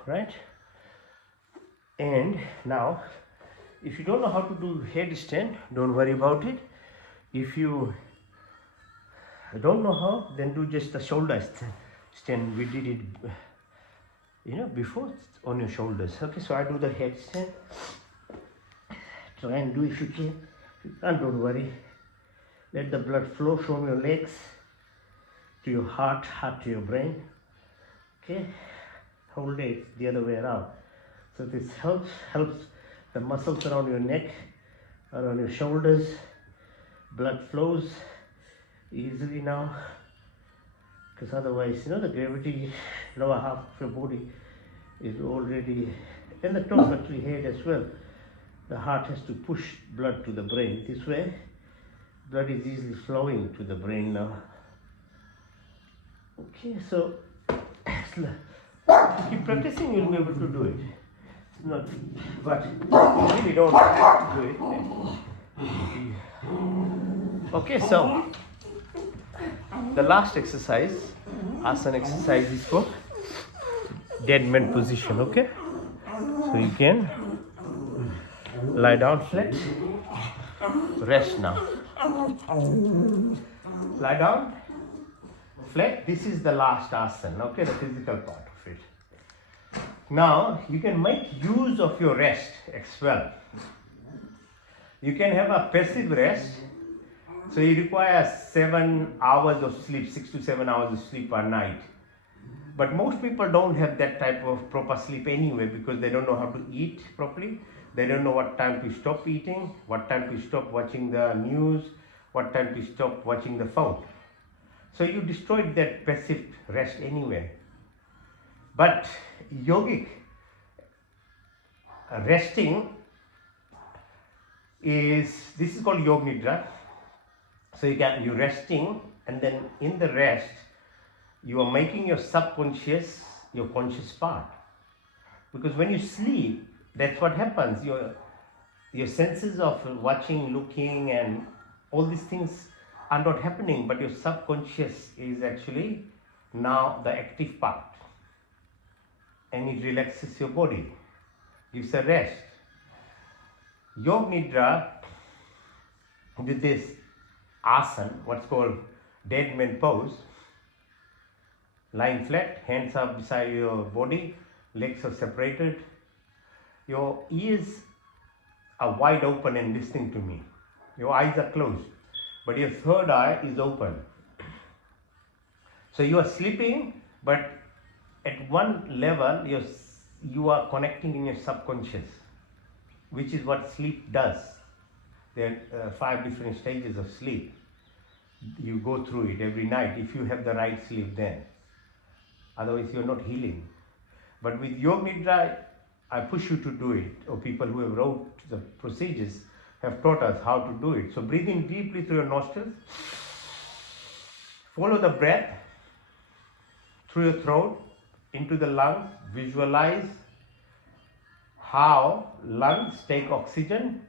Right? And now, if you don't know how to do headstand, don't worry about it. If you don't know how, then do just the shoulder stand. We did it, before, on your shoulders. Okay, so I do the headstand. Try and do if you can. If you can't, don't worry. Let the blood flow from your legs to your heart to your brain. Okay, whole day it's the other way around. So this helps the muscles around your neck, around your shoulders. Blood flows easily now, because otherwise, the gravity, lower half of your body is already, and the top actually head as well. The heart has to push blood to the brain. This way, blood is easily flowing to the brain now. Okay, so if you keep practicing, you'll be able to do it. It's not, but you really don't have to do it. Okay, so the last exercise, asana exercise, is for dead man position. Okay, so you can lie down flat, rest now. Lie down flat. This is the last asana, okay, the physical part of it. Now you can make use of your rest as well. You can have a passive rest. So you require 7 hours of sleep, 6 to 7 hours of sleep per night. But most people don't have that type of proper sleep anyway, because they don't know how to eat properly. They don't know what time to stop eating, what time to stop watching the news, what time to stop watching the phone. So you destroyed that passive rest anyway. But yogic resting this is called Yoga Nidra. So you're resting, and then in the rest, you are making your subconscious your conscious part. Because when you sleep, that's what happens. Your senses of watching, looking, and all these things are not happening, but your subconscious is actually now the active part. And it relaxes your body, gives a rest. Yoga Nidra, with this asana, what's called dead man pose, lying flat, hands are beside your body, legs are separated, your ears are wide open and listening to me. Your eyes are closed, but your third eye is open. So you are sleeping, but at one level you are connecting in your subconscious, which is what sleep does. There are 5 different stages of sleep. You go through it every night if you have the right sleep then. Otherwise you're not healing. But with Yog Nidra, I push you to do it, or people who have wrote the procedures have taught us how to do it. So breathe in deeply through your nostrils. Follow the breath through your throat into the lungs. Visualize how lungs take oxygen,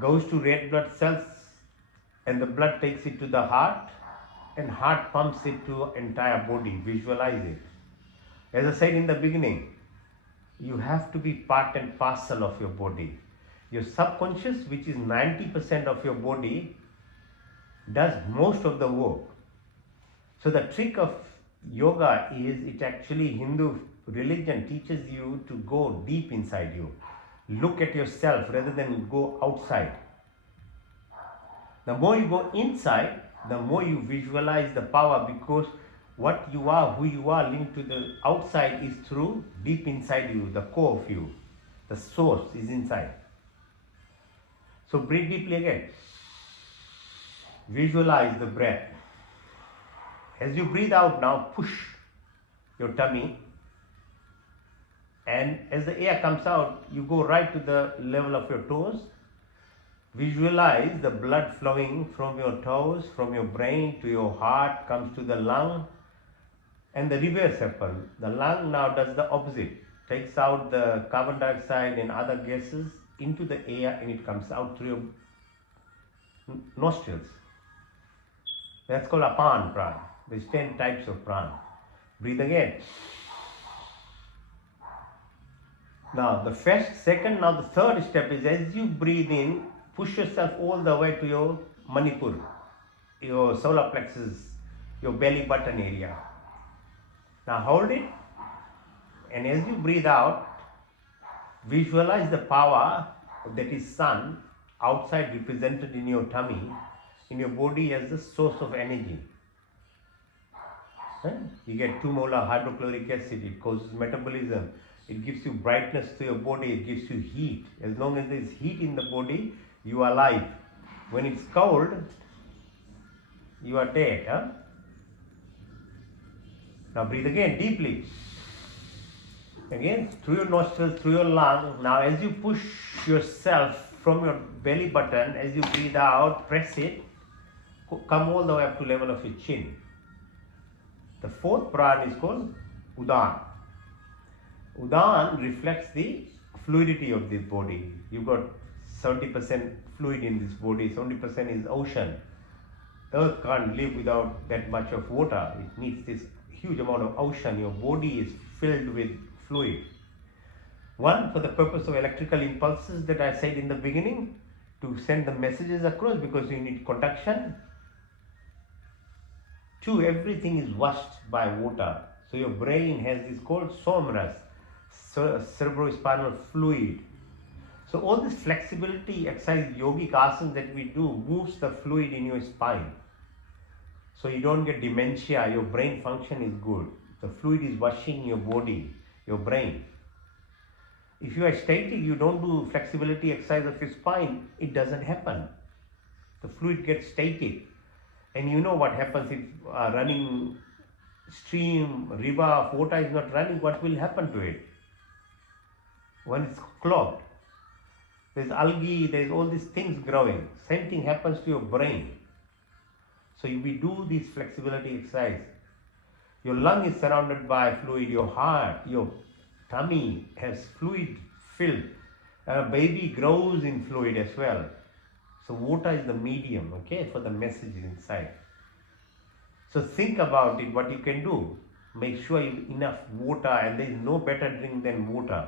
goes to red blood cells, and the blood takes it to the heart, and heart pumps it to entire body. Visualize it. As I said in the beginning, you have to be part and parcel of your body. Your subconscious, which is 90% of your body, does most of the work. So the trick of yoga is, it actually, Hindu religion teaches you to go deep inside you. Look at yourself rather than go outside. The more you go inside, the more you visualize the power, because what you are, who you are, linked to the outside is through deep inside you, the core of you. The source is inside. So breathe deeply again. Visualize the breath. As you breathe out now, push your tummy, and as the air comes out, you go right to the level of your toes. Visualize the blood flowing from your toes, from your brain to your heart, comes to the lung, and the reverse happens. The lung now does the opposite, takes out the carbon dioxide and other gases into the air, and it comes out through your nostrils. That's called Apan Pran. There's 10 types of pran. Breathe again. Now the first, second, now the third step is, as you breathe in, push yourself all the way to your Manipur, your solar plexus, your belly button area. Now hold it, and as you breathe out, visualize the power that is sun outside, represented in your tummy, in your body as the source of energy. You get 2 molar hydrochloric acid, it causes metabolism, it gives you brightness to your body, it gives you heat. As long as there is heat in the body, you are alive. When it's cold, you are dead. Now breathe again deeply. Again, through your nostrils, through your lung. Now as you push yourself from your belly button, as you breathe out, press it, come all the way up to level of your chin. The fourth pran is called Udan. Udan reflects the fluidity of this body. You've got 70% fluid in this body, 70% is ocean. Earth can't live without that much of water. It needs this huge amount of ocean. Your body is filled with fluid. One, for the purpose of electrical impulses that I said in the beginning, to send the messages across, because you need conduction. 2, everything is washed by water. So your brain has this called somras, cerebrospinal fluid. So all this flexibility exercise, yogic asanas that we do, moves the fluid in your spine. So you don't get dementia, your brain function is good. The fluid is washing your body, your brain. If you are static, you don't do flexibility exercise of your spine, it doesn't happen. The fluid gets static. And you know what happens if running stream, river, water is not running, what will happen to it? When it's clogged, there's algae, there's all these things growing. Same thing happens to your brain. So we do this flexibility exercise. Your lung is surrounded by fluid, your heart, your tummy has fluid filled. A baby grows in fluid as well. So water is the medium, okay, for the message inside. So think about it, what you can do. Make sure you have enough water, and there is no better drink than water.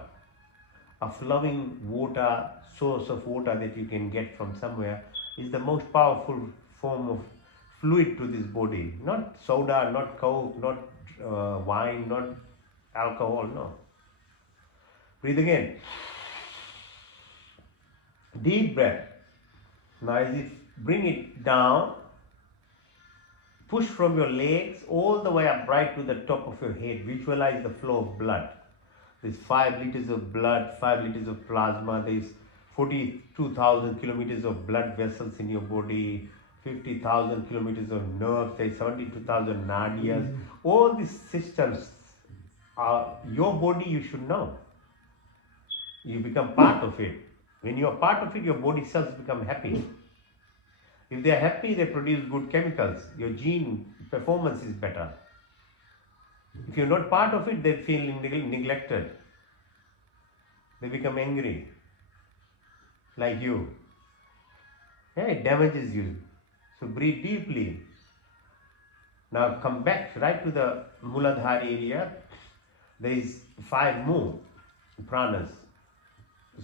A flowing water, source of water that you can get from somewhere, is the most powerful form of fluid to this body. Not soda, not coke, not wine, not alcohol, no. Breathe again. Deep breath. Now as you bring it down, Push from your legs all the way up right to the top of your head. Visualize the flow of blood. There's 5 liters of blood, 5 liters of plasma. There's 42,000 kilometers of blood vessels in your body, 50,000 kilometers of nerves. There's 72,000 nadiyas. All these systems are your body. You should know. You become part of it. When you are part of it, your body cells become happy. If they are happy, they produce good chemicals. Your gene performance is better. If you're not part of it, they feel neglected. They become angry, like you. Yeah, it damages you. So breathe deeply. Now come back right to the Muladhara area. There is 5 more pranas.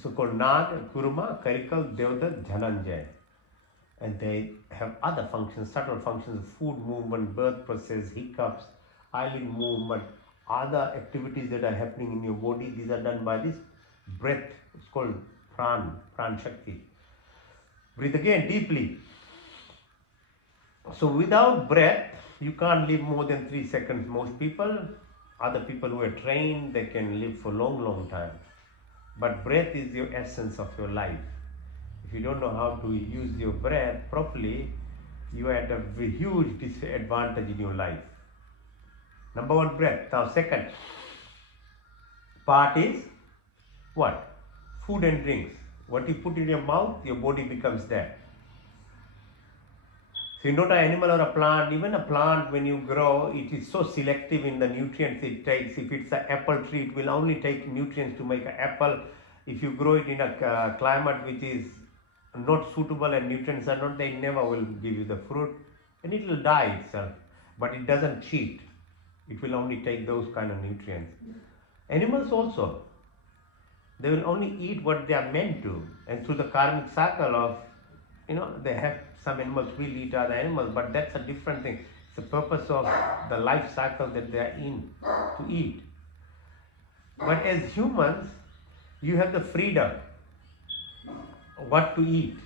So called Nag, Kurma, Karikal, Devdat, Dhananjay. And they have other functions, subtle functions, food movement, birth process, hiccups, eyelid movement, other activities that are happening in your body. These are done by this breath. It's called Pran Shakti. Breathe again deeply. So without breath, you can't live more than 3 seconds. Most people, other people who are trained, they can live for long time. But breath is your essence of your life. If you don't know how to use your breath properly, you are at a huge disadvantage in your life. Number 1, breath. Now second part is what? Food and drinks. What you put in your mouth, your body becomes that. So you're not an animal or a plant. Even a plant, when you grow, it is so selective in the nutrients it takes. If it's an apple tree, it will only take nutrients to make an apple. If you grow it in a climate which is not suitable and nutrients are not, they never will give you the fruit, and it will die itself. But it doesn't cheat. It will only take those kind of nutrients. Animals also, they will only eat what they are meant to, and through the karmic cycle of, they have, some animals will eat other animals, but that's a different thing. It's the purpose of the life cycle that they are in, to eat. But as humans, you have the freedom what to eat.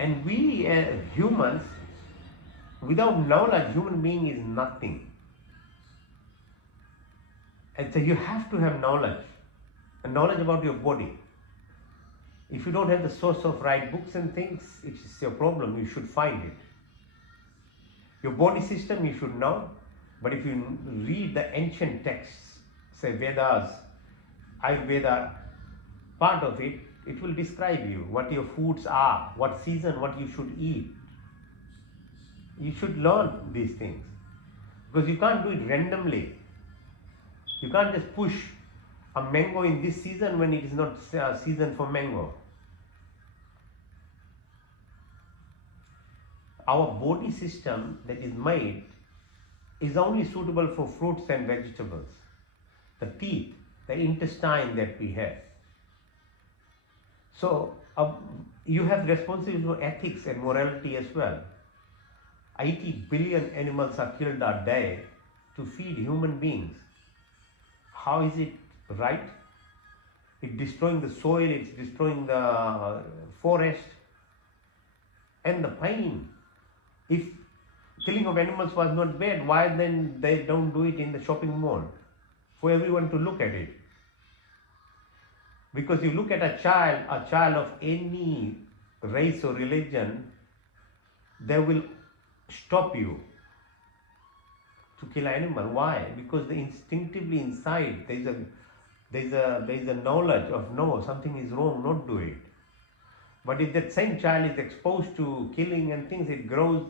And we as humans, without knowledge, human being is nothing. And so you have to have knowledge, and knowledge about your body. If you don't have the source of right books and things, it's your problem. You should find it. Your body system you should know, but if you read the ancient texts, say Vedas, Ayurveda, part of it, it will describe you what your foods are, what season, what you should eat. You should learn these things, because you can't do it randomly. You can't just push a mango in this season when it is not season for mango. Our body system that is made is only suitable for fruits and vegetables. The teeth, the intestine that we have. So you have responsibility for ethics and morality as well. 80 billion animals are killed a day to feed human beings. How is it right? It's destroying the soil, it's destroying the forest, and the pain. If killing of animals was not bad, why then they don't do it in the shopping mall for everyone to look at it? Because you look at a child of any race or religion, they will stop you to kill animal. Why? Because they instinctively inside there's a knowledge of no, something is wrong, not do it. But if that same child is exposed to killing and things, it grows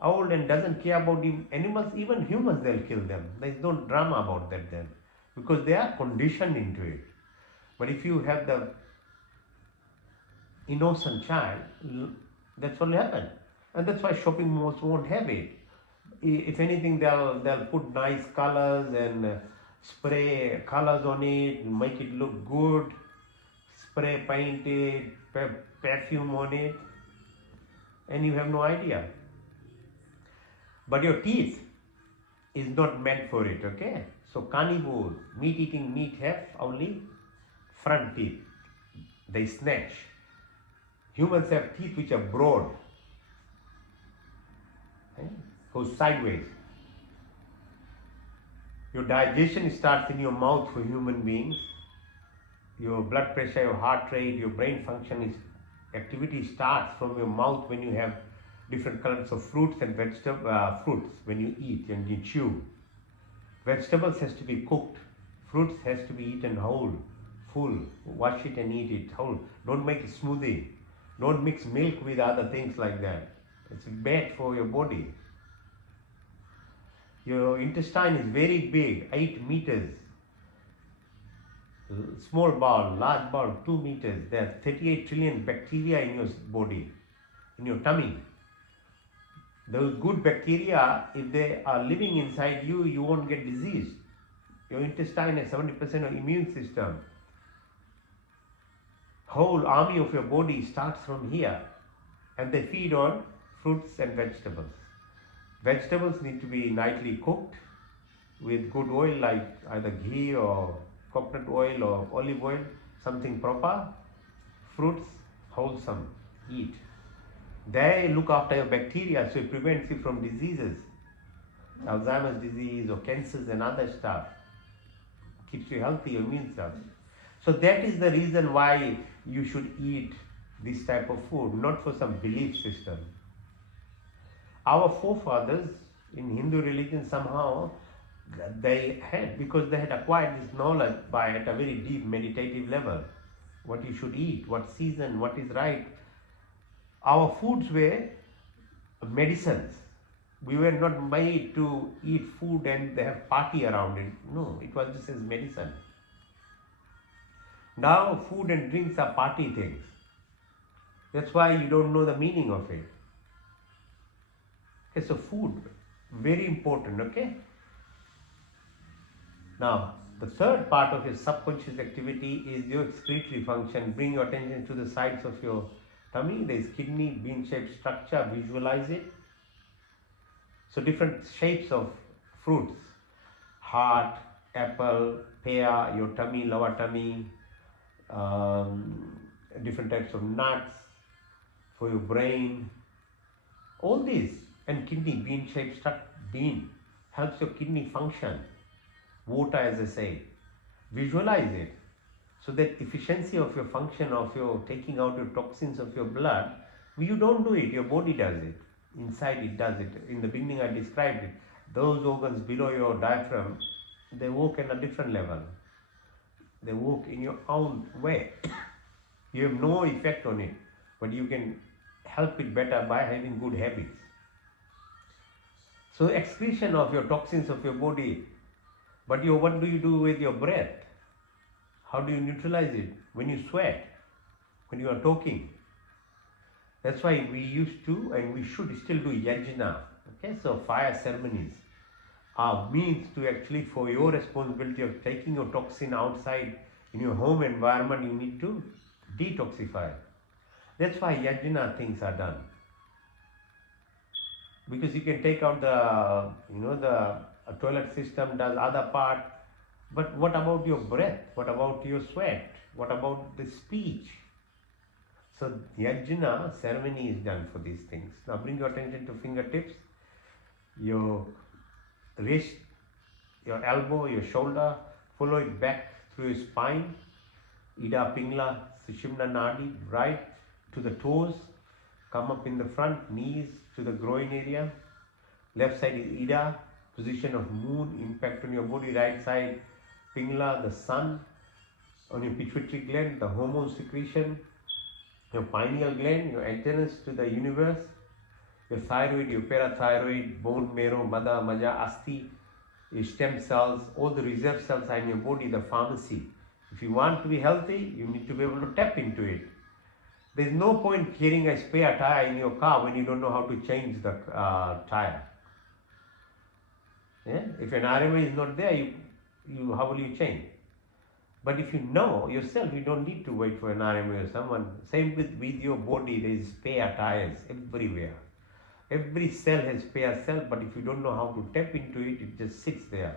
old and doesn't care about the animals, even humans, they'll kill them. There's no drama about that then, because they are conditioned into it. But if you have the innocent child, that's what will happen. And that's why shopping malls won't have it. If anything, they'll put nice colors and spray colors on it, make it look good, spray paint it, perfume on it, and you have no idea. But your teeth is not meant for it, okay? So carnivores, meat-eating meat have only front teeth. They snatch. Humans have teeth which are broad. Okay? goes sideways. Your digestion starts in your mouth for human beings. Your blood pressure, your heart rate, your brain function is activity starts from your mouth when you have different kinds of fruits and fruits when you eat and you chew. Vegetables has to be cooked. Fruits has to be eaten whole, full. Wash it and eat it whole. Don't make a smoothie. Don't mix milk with other things like that. It's bad for your body. Your intestine is very big, 8 meters. Small bowel, large bowel, 2 meters. There are 38 trillion bacteria in your body, in your tummy. Those good bacteria, if they are living inside you, you won't get disease. Your intestine has 70% of immune system. Whole army of your body starts from here, and they feed on fruits and vegetables. Vegetables need to be nicely cooked with good oil like either ghee or coconut oil or olive oil, something proper. Fruits, wholesome, eat. They look after your bacteria, so it prevents you from diseases, Alzheimer's disease or cancers and other stuff. Keeps you healthy, your immune stuff. So that is the reason why you should eat this type of food, not for some belief system. Our forefathers in Hindu religion somehow they had, because they had acquired this knowledge by at a very deep meditative level, what you should eat, what season, what is right. Our foods were medicines. We were not made to eat food and they have party around it. No, it was just as medicine. Now food and drinks are party things. That's why you don't know the meaning of it. Okay, so food, very important, okay? Now, the third part of your subconscious activity is your excretory function. Bring your attention to the sides of your tummy. There is kidney, bean-shaped structure, visualize it. So different shapes of fruits, heart, apple, pear, your tummy, lower tummy, different types of nuts for your brain, all these, and kidney, bean-shaped structure, bean helps your kidney function. Water, as I say, visualize it so that efficiency of your function of your taking out your toxins of your blood, you don't do it, your body does it. Inside it does it. In the beginning I described it. Those organs below your diaphragm, they work at a different level. They work in your own way. You have no effect on it, but you can help it better by having good habits. So excretion of your toxins of your body, but what do you do with your breath? How do you neutralize it? When you sweat, when you are talking. That's why we used to and we should still do yajna. Okay, so fire ceremonies are means to actually, for your responsibility of taking your toxin outside in your home environment, you need to detoxify. That's why yajna things are done. Because you can take out the toilet system does other part, but what about your breath? What about your sweat? What about the speech? So yajna ceremony is done for these things. Now bring your attention to fingertips, your wrist, your elbow, your shoulder. Follow it back through your spine, Ida Pingla Sushumna Nadi, right to the toes. Come up in the front, knees to the groin area. Left side is Ida, position of moon, impact on your body. Right side, Pingla, the sun. On your pituitary gland, the hormone secretion. Your pineal gland, your antennas to the universe. Your thyroid, your parathyroid, bone marrow, mada, maja, asti, your stem cells, all the reserve cells are in your body, the pharmacy. If you want to be healthy, you need to be able to tap into it. There is no point carrying a spare tire in your car when you don't know how to change the tire. Yeah? If an RMA is not there, how will you change? But if you know yourself, you don't need to wait for an RMA or someone. Same with your body, there is spare tires everywhere. Every cell has spare cell, but if you don't know how to tap into it, it just sits there.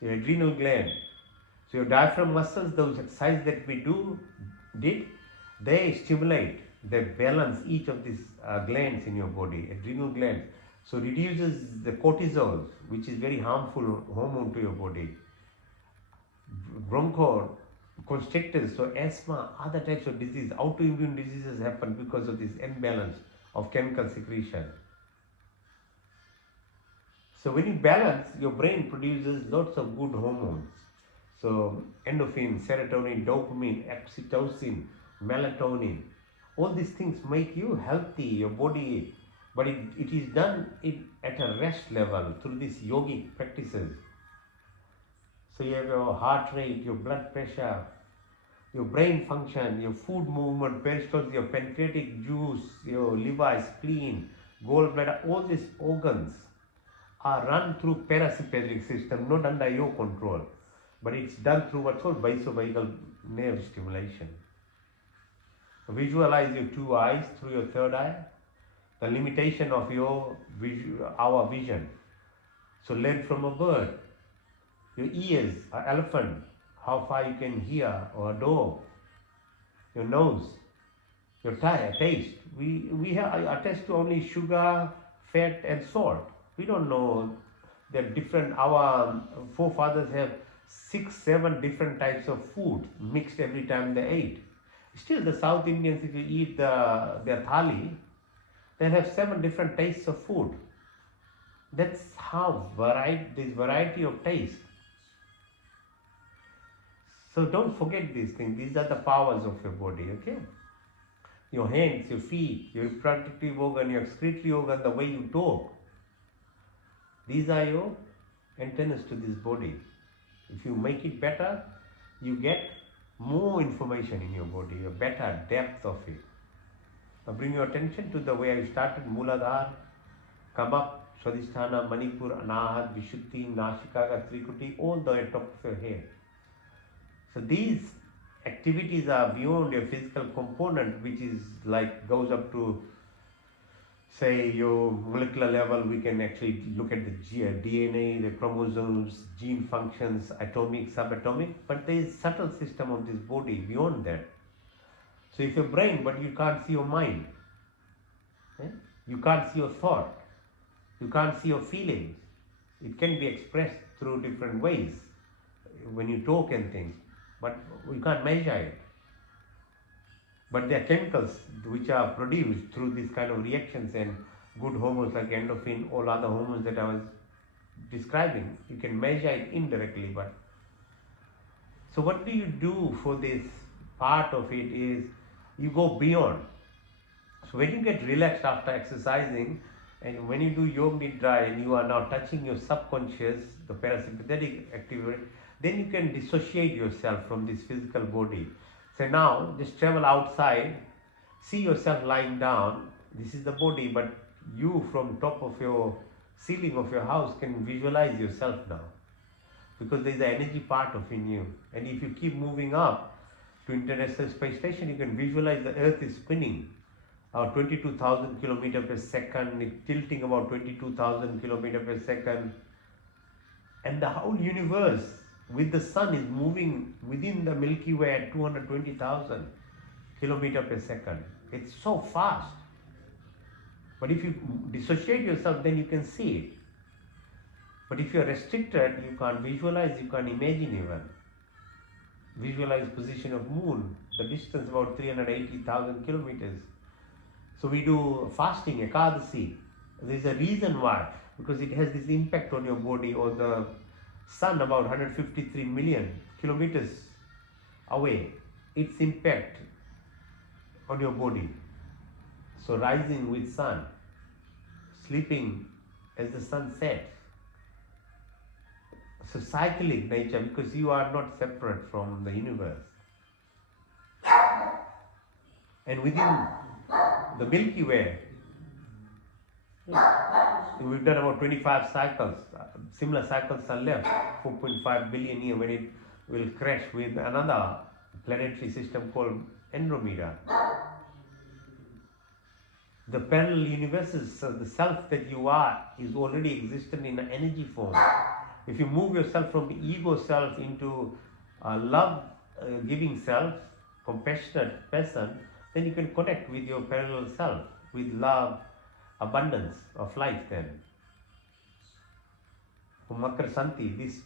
Your adrenal gland. So your diaphragm muscles, those exercises that we did, they stimulate, they balance each of these glands in your body, adrenal glands. So reduces the cortisol, which is very harmful hormone to your body. Bronchoconstrictors, so asthma, other types of disease, autoimmune diseases happen because of this imbalance of chemical secretion. So when you balance, your brain produces lots of good hormones. So endorphin, serotonin, dopamine, oxytocin, melatonin, all these things make you healthy, your body, but it is done at a rest level through these yogic practices. So you have your heart rate, your blood pressure, your brain function, your food movement, peristalsis, your pancreatic juice, your liver, spleen, gallbladder, all these organs are run through parasympathetic system, not under your control, but it's done through what's called vasovagal nerve stimulation. Visualize your two eyes through your third eye, the limitation of our vision. So learn from a bird. Your ears, an elephant, how far you can hear, or a dog. Your nose, your taste. We have attached to only sugar, fat, and salt. We don't know that different. Our forefathers have 6, 7 different types of food mixed every time they ate. Still, the South Indians, if you eat their thali, they have 7 different tastes of food. That's how this variety of taste. So don't forget these things. These are the powers of your body, okay? Your hands, your feet, your reproductive organ, your excretory organ, the way you talk. These are your antennas to this body. If you make it better, you get more information in your body, a better depth of it. Now bring your attention to the way I started, Muladhara, come up, Swadhisthana, Manipur, Anahat, Vishuddhi, Nashika, Trikuti, all the way top of your head. So these activities are beyond your physical component, which is like goes up to, say, your molecular level. We can actually look at the DNA, the chromosomes, gene functions, atomic, subatomic, but there is subtle system of this body beyond that. So if your brain, but you can't see your mind, you can't see your thought, you can't see your feelings. It can be expressed through different ways when you talk and things, but you can't measure it. But there are chemicals which are produced through these kind of reactions, and good hormones like endorphin, all other hormones that I was describing. You can measure it indirectly, but so what do you do for this part of it is you go beyond. So when you get relaxed after exercising, and when you do Yog Nidra and you are now touching your subconscious, the parasympathetic activity, then you can dissociate yourself from this physical body. So now just travel outside, see yourself lying down. This is the body, but you from top of your ceiling of your house can visualize yourself now, because there is an energy part of in you. And if you keep moving up to International Space Station, you can visualize the Earth is spinning 22,000 kilometers per second, it's tilting about 22,000 kilometers per second, and the whole universe with the sun is moving within the Milky Way at 220,000 kilometers per second. It's so fast. But if you dissociate yourself, then you can see it. But if you are restricted, you can't visualize, you can't imagine even. Visualize position of moon, the distance about 380,000 kilometers. So we do fasting, Ekadasi. There's a reason why, because it has this impact on your body, or the sun about 153 million kilometers away, its impact on your body. So rising with sun, sleeping as the sun sets. So cyclic nature, because you are not separate from the universe. And within the Milky Way, we've done about 25 cycles. Similar cycles are left, 4.5 billion years, when it will crash with another planetary system called Andromeda. The parallel universes, the self that you are, is already existent in an energy form. If you move yourself from the ego self into a love-giving self, compassionate person, then you can connect with your parallel self, with love, abundance of life then. For Makar Santi, this,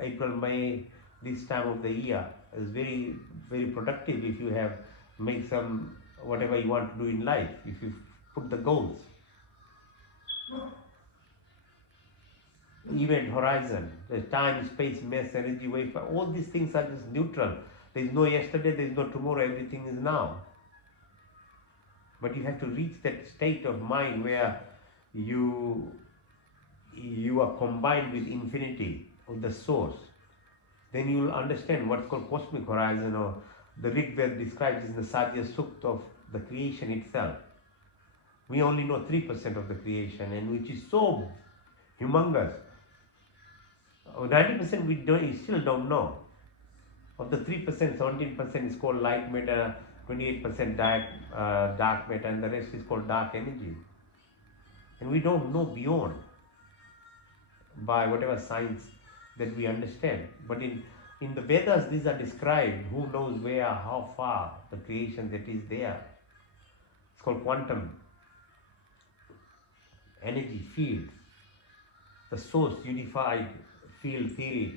April, May, this time of the year is very, very productive if you have make some whatever you want to do in life, if you put the goals. Event horizon, the time, space, mass, energy, wave, all these things are just neutral. There is no yesterday, there is no tomorrow, everything is now. But you have to reach that state of mind where you are combined with infinity, with the source. Then you will understand what's called cosmic horizon, or the Rig Veda describes in the Sadhya Sukta of the creation itself. We only know 3% of the creation, and which is so humongous. 90% we still don't know. Of the 3%, 17% is called light matter, 28% dark matter, and the rest is called dark energy. And we don't know beyond by whatever science that we understand. But in the Vedas, these are described. Who knows where, how far the creation that is there. It's called quantum energy field. The source unified field theory,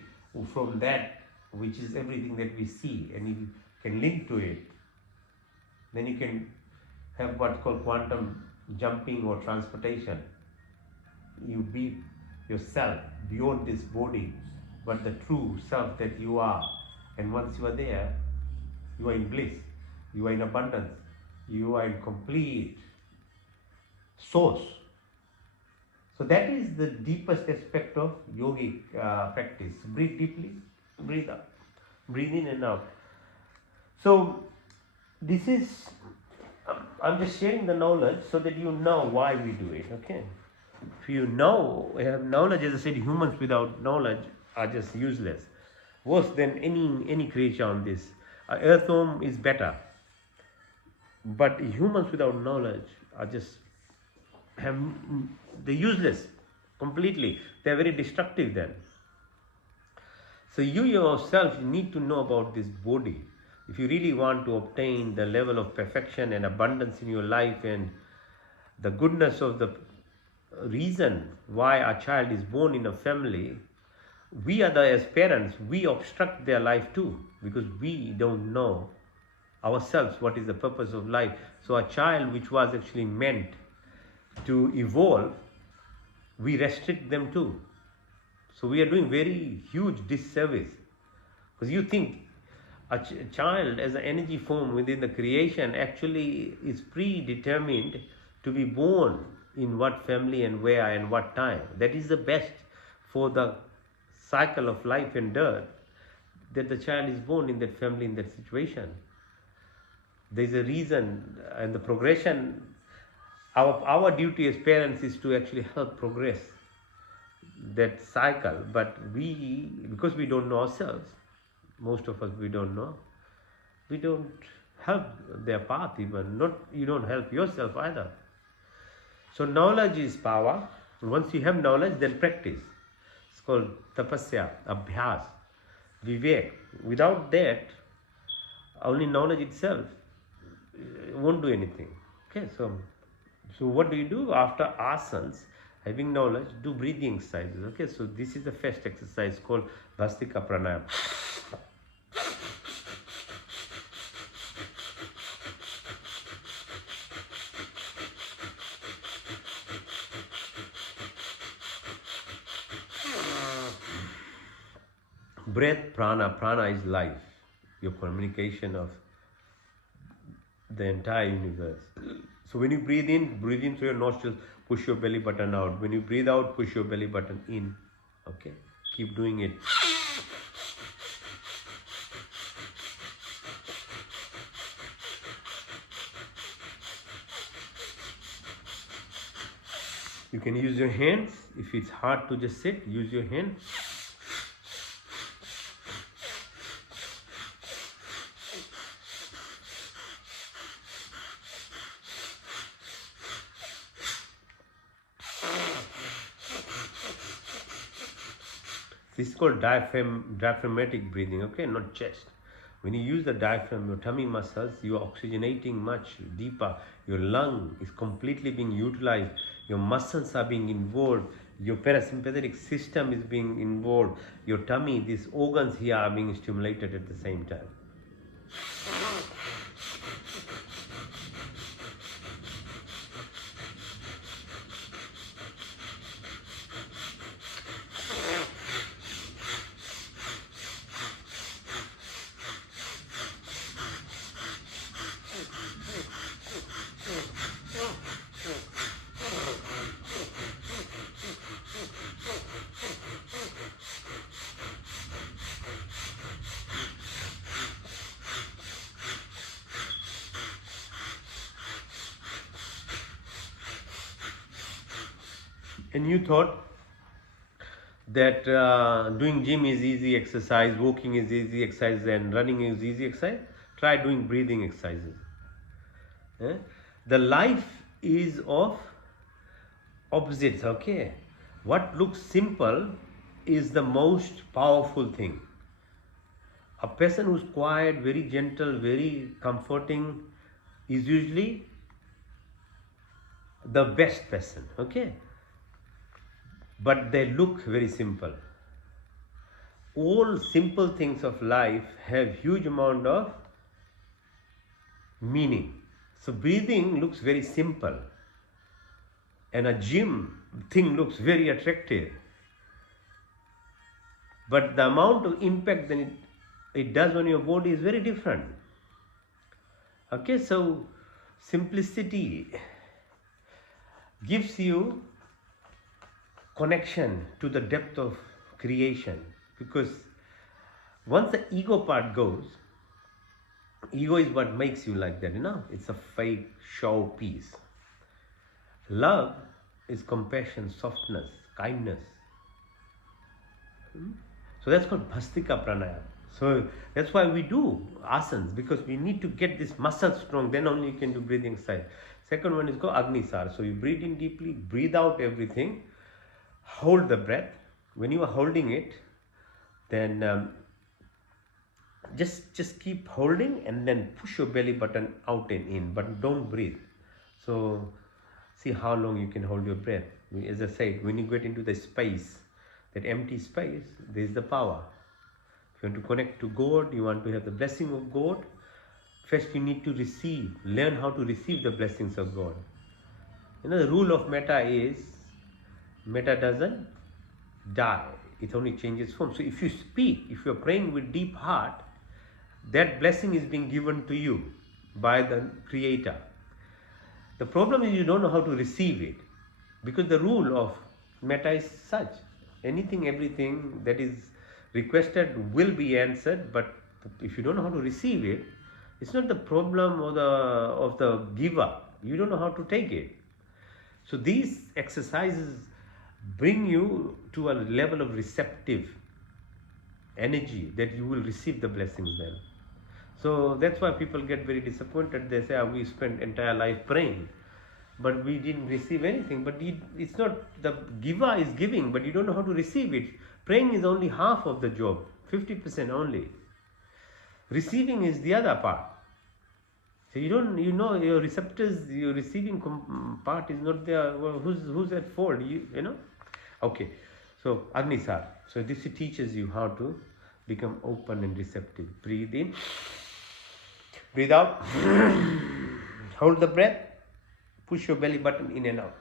from that which is everything that we see, and you can link to it, then you can have what's called quantum jumping or transportation. You be yourself beyond this body, but the true self that you are. And once you are there, you are in bliss, you are in abundance, you are in complete source. So that is the deepest aspect of yogic practice. Breathe deeply, breathe out, breathe in and out. So this is, I'm just sharing the knowledge so that you know why we do it, okay? If you have knowledge, as I said, humans without knowledge are just useless. Worse than any creature on this. Earthworm is better. But humans without knowledge are just, they're useless completely. They're very destructive then. So you yourself need to know about this body. If you really want to obtain the level of perfection and abundance in your life and the goodness of the reason why a child is born in a family, we as parents, we obstruct their life too, because we don't know ourselves what is the purpose of life. So a child which was actually meant to evolve, we restrict them too. So we are doing very huge disservice, because you think a child as an energy form within the creation actually is predetermined to be born in what family and where and what time. That is the best for the cycle of life and death, that the child is born in that family, in that situation. There is a reason, and the progression, our duty as parents is to actually help progress that cycle. But because we don't know ourselves, most of us, we don't help their path even. You don't help yourself either. So knowledge is power. Once you have knowledge, then practice. It's called tapasya, abhyas, vivek. Without that, only knowledge itself won't do anything. Okay, so what do you do after asanas? Having knowledge, do breathing exercises. Okay, so this is the first exercise called Bhastika Pranayama. Breath, prana is life, your communication of the entire universe. So when you breathe in through your nostrils, push your belly button out. When you breathe out, push your belly button in. Okay, keep doing it. You can use your hands. If it's hard to just sit, use your hands. This is called diaphragmatic breathing, okay, not chest. When you use the diaphragm, your tummy muscles, you are oxygenating much deeper. Your lung is completely being utilized. Your muscles are being involved. Your parasympathetic system is being involved. Your tummy, these organs here are being stimulated at the same time. And you thought that doing gym is easy exercise, walking is easy exercise, and running is easy exercise. Try doing breathing exercises. Eh? The life is of opposites. Okay, what looks simple is the most powerful thing. A person who's quiet, very gentle, very comforting is usually the best person. Okay, but they look very simple. All simple things of life have huge amount of meaning. So breathing looks very simple, and a gym thing looks very attractive, but the amount of impact that it does on your body is very different. Okay, so simplicity gives you connection to the depth of creation, because once the ego part goes, ego is what makes you like that, it's a fake show piece. Love is compassion, softness, kindness. So that's called Bhastika Pranayama. So that's why we do asanas, because we need to get this muscle strong, then only you can do breathing exercise. Second one is called Agnisar. So you breathe in deeply, breathe out everything, hold the breath. When you are holding it, then just keep holding and then push your belly button out and in, but don't breathe. So see how long you can hold your breath. As I said, when you get into the space, that empty space, there is the power. If you want to connect to God, you want to have the blessing of God, first you need to receive, learn how to receive the blessings of God. The rule of metta is, metta doesn't die, it only changes form. So if you speak, if you're praying with deep heart, that blessing is being given to you by the Creator. The problem is you don't know how to receive it, because the rule of metta is such, anything, everything that is requested will be answered, but if you don't know how to receive it, it's not the problem of the giver, you don't know how to take it. So these exercises bring you to a level of receptive energy that you will receive the blessings then. So that's why people get very disappointed. They say, we spent entire life praying, but we didn't receive anything. But it's not, the giver is giving, but you don't know how to receive it. Praying is only half of the job, 50% only. Receiving is the other part. So your receptors, your receiving part is not there. Well, who's at fault? You know. Okay, so Agnisar. So this teaches you how to become open and receptive. Breathe in, breathe out, hold the breath, push your belly button in and out.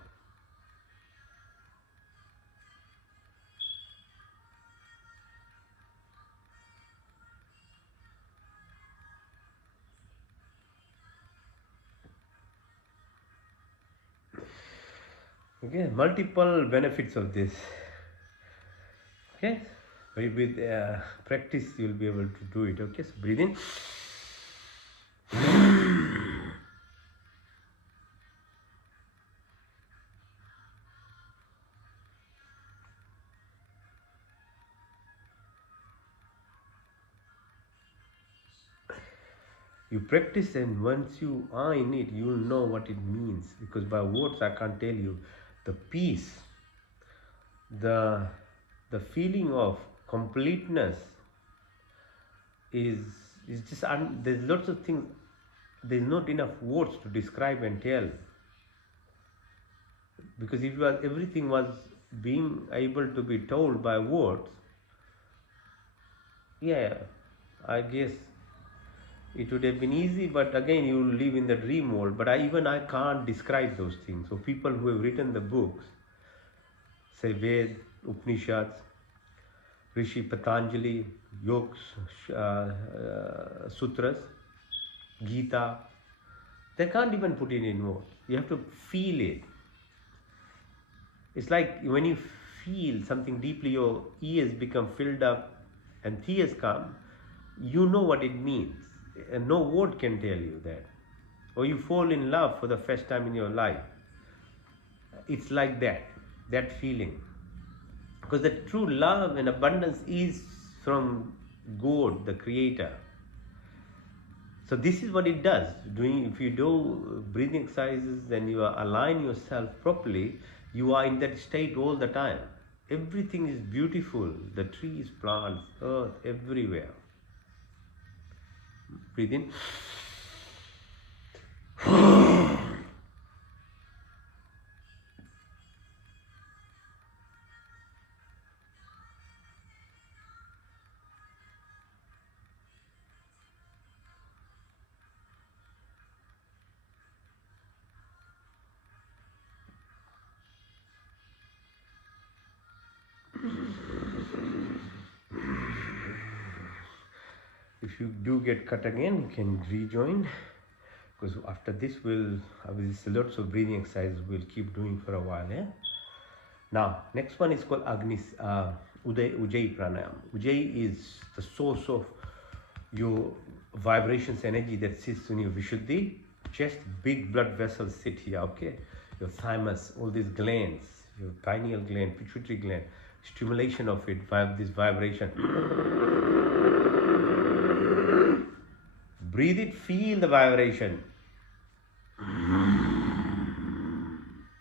Okay, multiple benefits of this. Okay, with practice you'll be able to do it. Okay, so breathe in. You practice, and once you are in it, you will know what it means, because by words I can't tell you the peace, the feeling of completeness is It's just there's lots of things. There's not enough words to describe and tell. Because if everything was being able to be told by words, yeah, I guess it would have been easy. But again, you live in the dream world. But I can't describe those things. So people who have written the books, say Ved, Upanishads, Rishi Patanjali, Yoga Sutras, Gita, they can't even put it in words. You have to feel it. It's like when you feel something deeply, your ears become filled up and tears come, you know what it means. And no word can tell you that. Or you fall in love for the first time in your life. It's like that feeling. Because the true love and abundance is from God, the Creator. So this is what it does. If you do breathing exercises and you align yourself properly, you are in that state all the time. Everything is beautiful. The trees, plants, earth, everywhere. Breathe in. If you do get cut again, you can rejoin. Because after this, lots of breathing exercises we'll keep doing for a while. Yeah? Now, next one is called Ujjayi Pranayam. Ujjayi is the source of your vibrations energy that sits in your Vishuddhi. Chest, big blood vessels sit here, okay? Your thymus, all these glands, your pineal gland, pituitary gland, stimulation of it, this vibration. Breathe it, feel the vibration.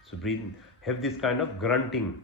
So breathe in. Have this kind of grunting.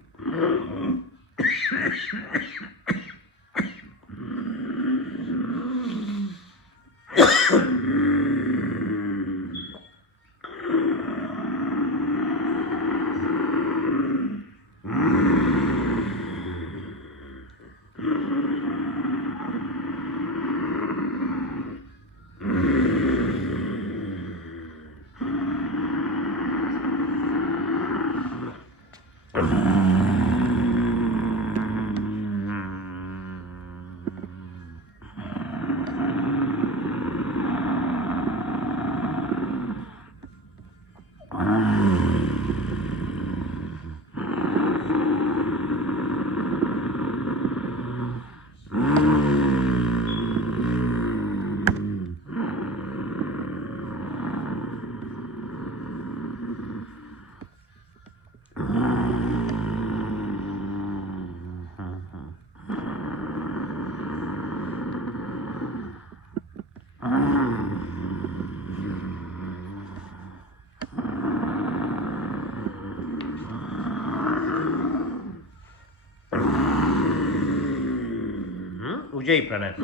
Ujjayi Pranayam.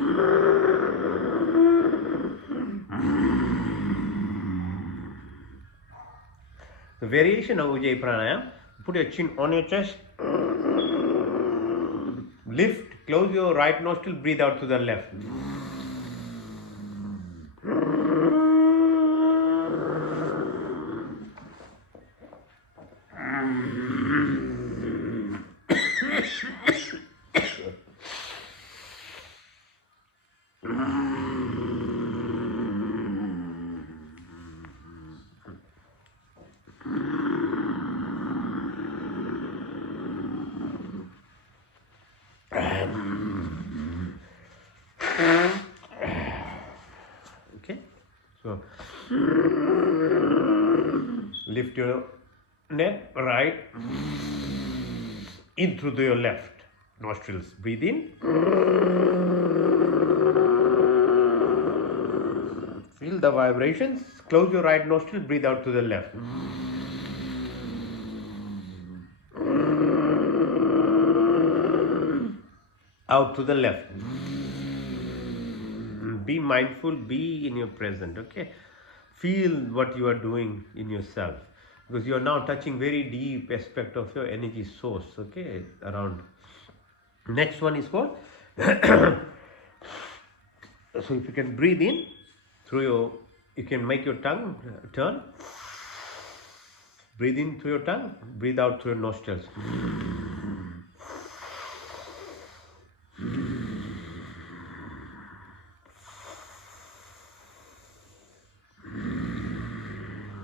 The variation of Ujjayi Pranayam, put your chin on your chest, lift, close your right nostril, breathe out to the left. Okay, so lift your neck right in through your left nostrils. Breathe in. Feel the vibrations. Close your right nostril. Breathe out to the left. Out to the left. Be mindful, be in your present, okay? Feel what you are doing in yourself, because you are now touching very deep aspect of your energy source, okay, around. Next one is called so if you can breathe in through your, you can make your tongue turn, breathe in through your tongue, breathe out through your nostrils.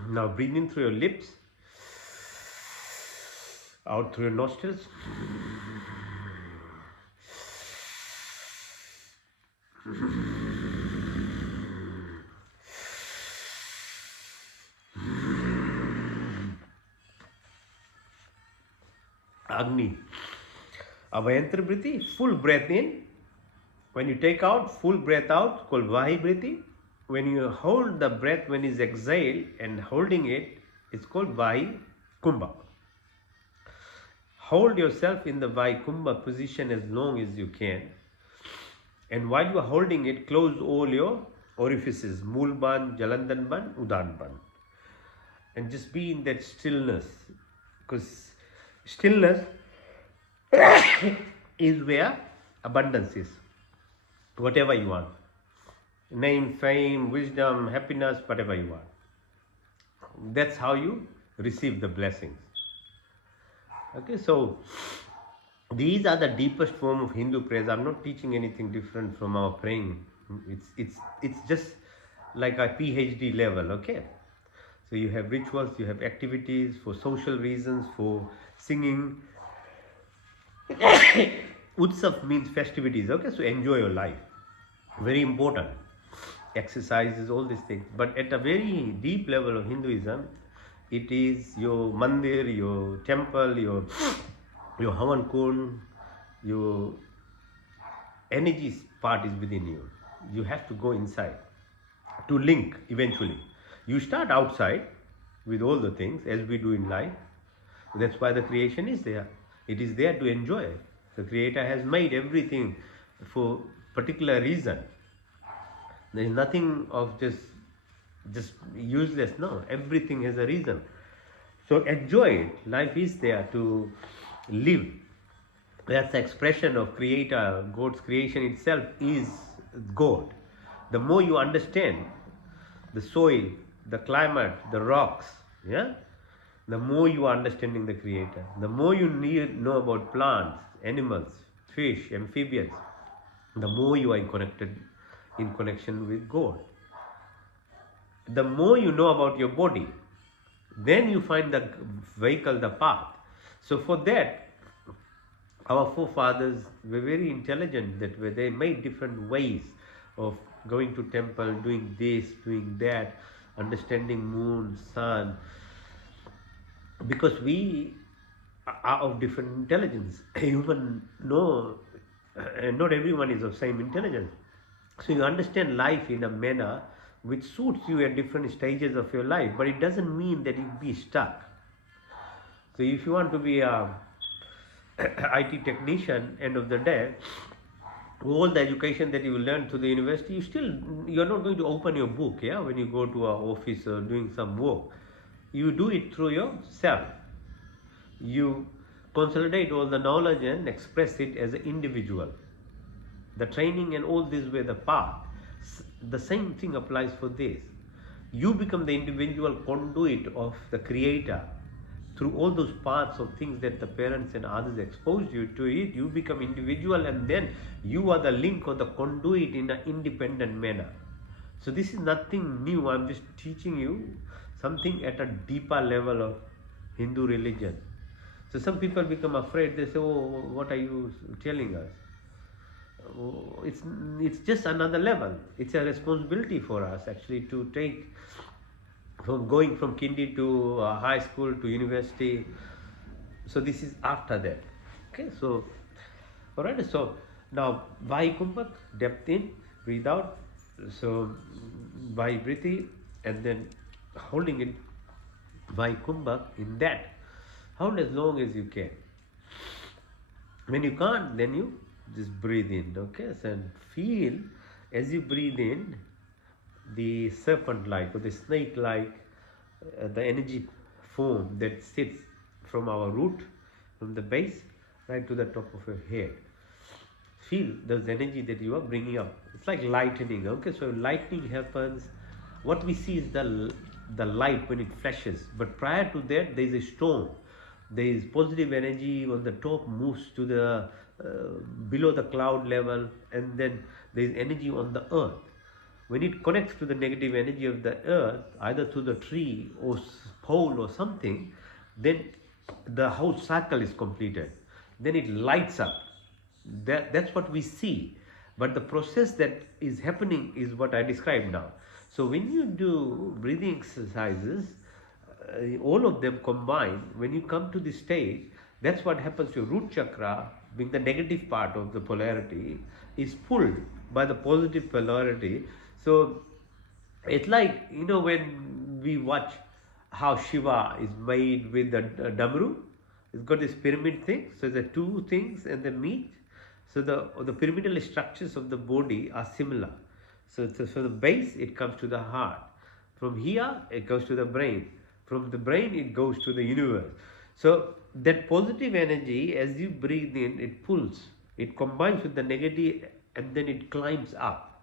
Now breathe in through your lips, out through your nostrils. Agni. Abhayantra Briti, full breath in. When you take out, full breath out, called Vahi Briti. When you hold the breath, when it's exhaled and holding it, it's called Vahi Kumbha. Hold yourself in the Vahi Kumbha position as long as you can. And while you are holding it, close all your orifices, Mulban, Jalandanban, Udanban. And just be in that stillness. Because stillness is where abundance is. Whatever you want. Name, fame, wisdom, happiness, whatever you want. That's how you receive the blessings. Okay, so these are the deepest form of Hindu prayers. I'm not teaching anything different from our praying. It's just like a PhD level, okay? So you have rituals, you have activities for social reasons, for singing. Utsav means festivities, okay? So enjoy your life. Very important. Exercises, all these things. But at a very deep level of Hinduism, it is your mandir, your temple, your Havan Kund, your energy part is within you. You have to go inside to link eventually. You start outside with all the things as we do in life. That's why the creation is there. It is there to enjoy. The Creator has made everything for particular reason. There is nothing of just useless. No, everything has a reason. So enjoy it. Life is there to live. That's the expression of Creator. God's creation itself is God. The more you understand the soil, the climate, the rocks, yeah, the more you are understanding the Creator. The more you know about plants, animals, fish, amphibians, the more you are in connection with God. The more you know about your body, then you find the vehicle, the path. So for that, our forefathers were very intelligent, that way they made different ways of going to temple, doing this, doing that, understanding moon, sun, because we are of different intelligence. Even no, not everyone is of same intelligence. So you understand life in a manner which suits you at different stages of your life, but it doesn't mean that you be stuck. So if you want to be a IT technician, end of the day, all the education that you will learn to the university, you're not going to open your book, yeah, when you go to an office or doing some work. You do it through yourself. You consolidate all the knowledge and express it as an individual. The training and all this were the path. The same thing applies for this. You become the individual conduit of the Creator. Through all those paths of things that the parents and others exposed you to it, you become individual, and then you are the link or the conduit in an independent manner. So this is nothing new. I'm just teaching you something at a deeper level of Hindu religion. So some people become afraid. They say, "Oh, what are you telling us?" Oh, it's just another level. It's a responsibility for us actually to take from going from kindy to high school to university. So this is after that. Okay, so alright. So now Vahi Kumbhak, depth in, breathe out. So Vahi Briti, and then holding it Vahi Kumbhak in that. Hold as long as you can. When you can't, then you just breathe in, okay? So, and feel as you breathe in, the serpent-like or the snake-like, the energy form that sits from our root, from the base, right to the top of your head. Feel those energy that you are bringing up. It's like lightning. Okay, so lightning happens. What we see is the light when it flashes. But prior to that, there is a storm. There is positive energy on the top, moves to the below the cloud level, and then there is energy on the earth. When it connects to the negative energy of the earth, either through the tree or pole or something, then the whole cycle is completed. Then it lights up. That's what we see. But the process that is happening is what I described now. So when you do breathing exercises, all of them combined, when you come to this stage, that's what happens to your root chakra, being the negative part of the polarity, is pulled by the positive polarity. So it's like, when we watch how Shiva is made with the Damru, it's got this pyramid thing. So the two things and the meat. So the pyramidal structures of the body are similar. So the base, it comes to the heart. From here, it goes to the brain. From the brain, it goes to the universe. So that positive energy, as you breathe in, it pulls. It combines with the negative, and then it climbs up.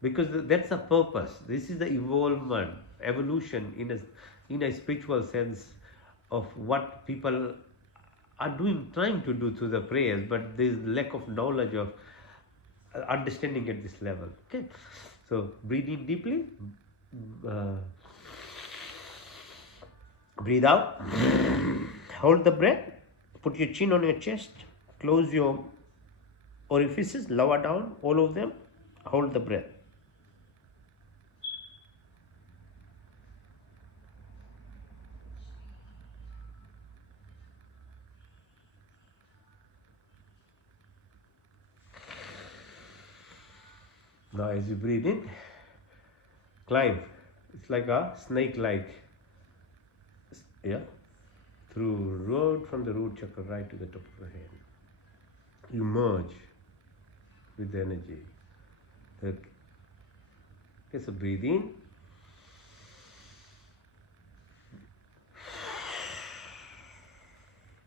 Because that's the purpose. This is the evolution in a spiritual sense of what people are doing, trying to do through the prayers, but there is lack of knowledge of understanding at this level. Okay, so breathe in deeply, breathe out, hold the breath, put your chin on your chest, close your orifices, lower down all of them, hold the breath. Now as you breathe in, climb. It's like a snake-like, from the root chakra right to the top of the head. You merge with the energy. Okay, so breathe in.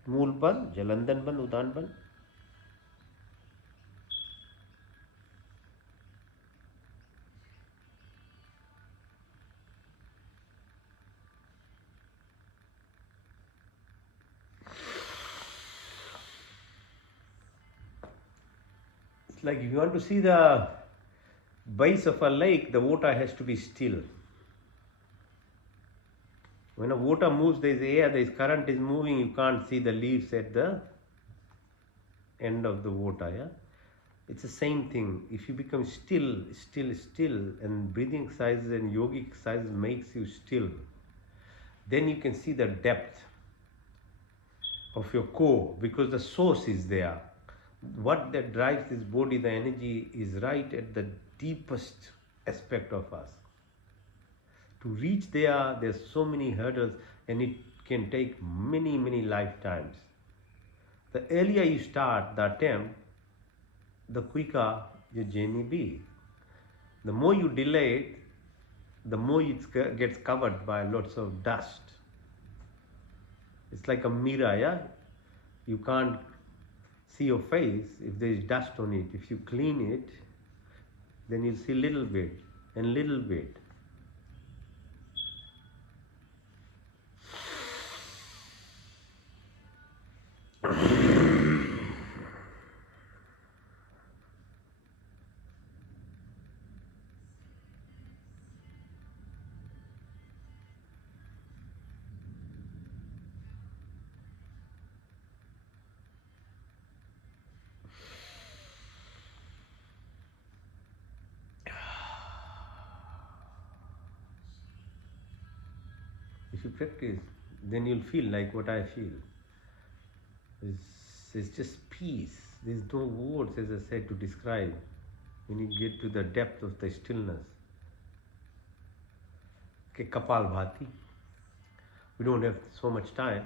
मूल बंद, जलंधर बंद, उदान बंद. It's like if you want to see the base of a lake, the water has to be still. When a water moves, there is air, there is current is moving, you can't see the leaves at the end of the water. Yeah, it's the same thing. If you become still, and breathing exercises and yogic exercises makes you still, then you can see the depth of your core, because the source is there. What that drives this body, the energy, is right at the deepest aspect of us. To reach there, there's so many hurdles, and it can take many lifetimes. The earlier you start the attempt, the quicker your journey be. The more you delay it, the more it gets covered by lots of dust. It's like a mirror, yeah? You can't see your face if there is dust on it. If you clean it, then you see little bit and little bit. If you practice, then you'll feel like what I feel. It's just peace. There's no words, as I said, to describe when you get to the depth of the stillness. Okay, Kapalbhati. We don't have so much time.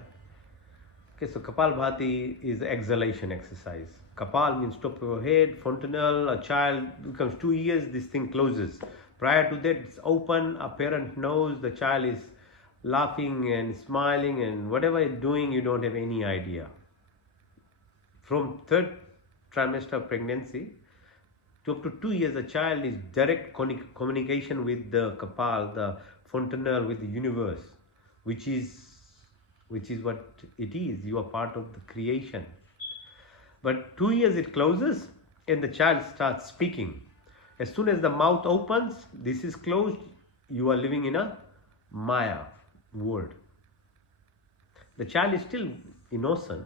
Okay, so Kapalbhati is exhalation exercise. Kapal means top of your head. Fontanelle, a child becomes 2 years, this thing closes. Prior to that, it's open. A parent knows the child is laughing and smiling, and whatever it's doing, you don't have any idea. From third trimester of pregnancy to up to 2 years, a child is direct communication with the Kapal, the Fontanelle, with the universe, which is what it is. You are part of the creation. But 2 years it closes and the child starts speaking. As soon as the mouth opens, this is closed, you are living in a Maya world. The child is still innocent.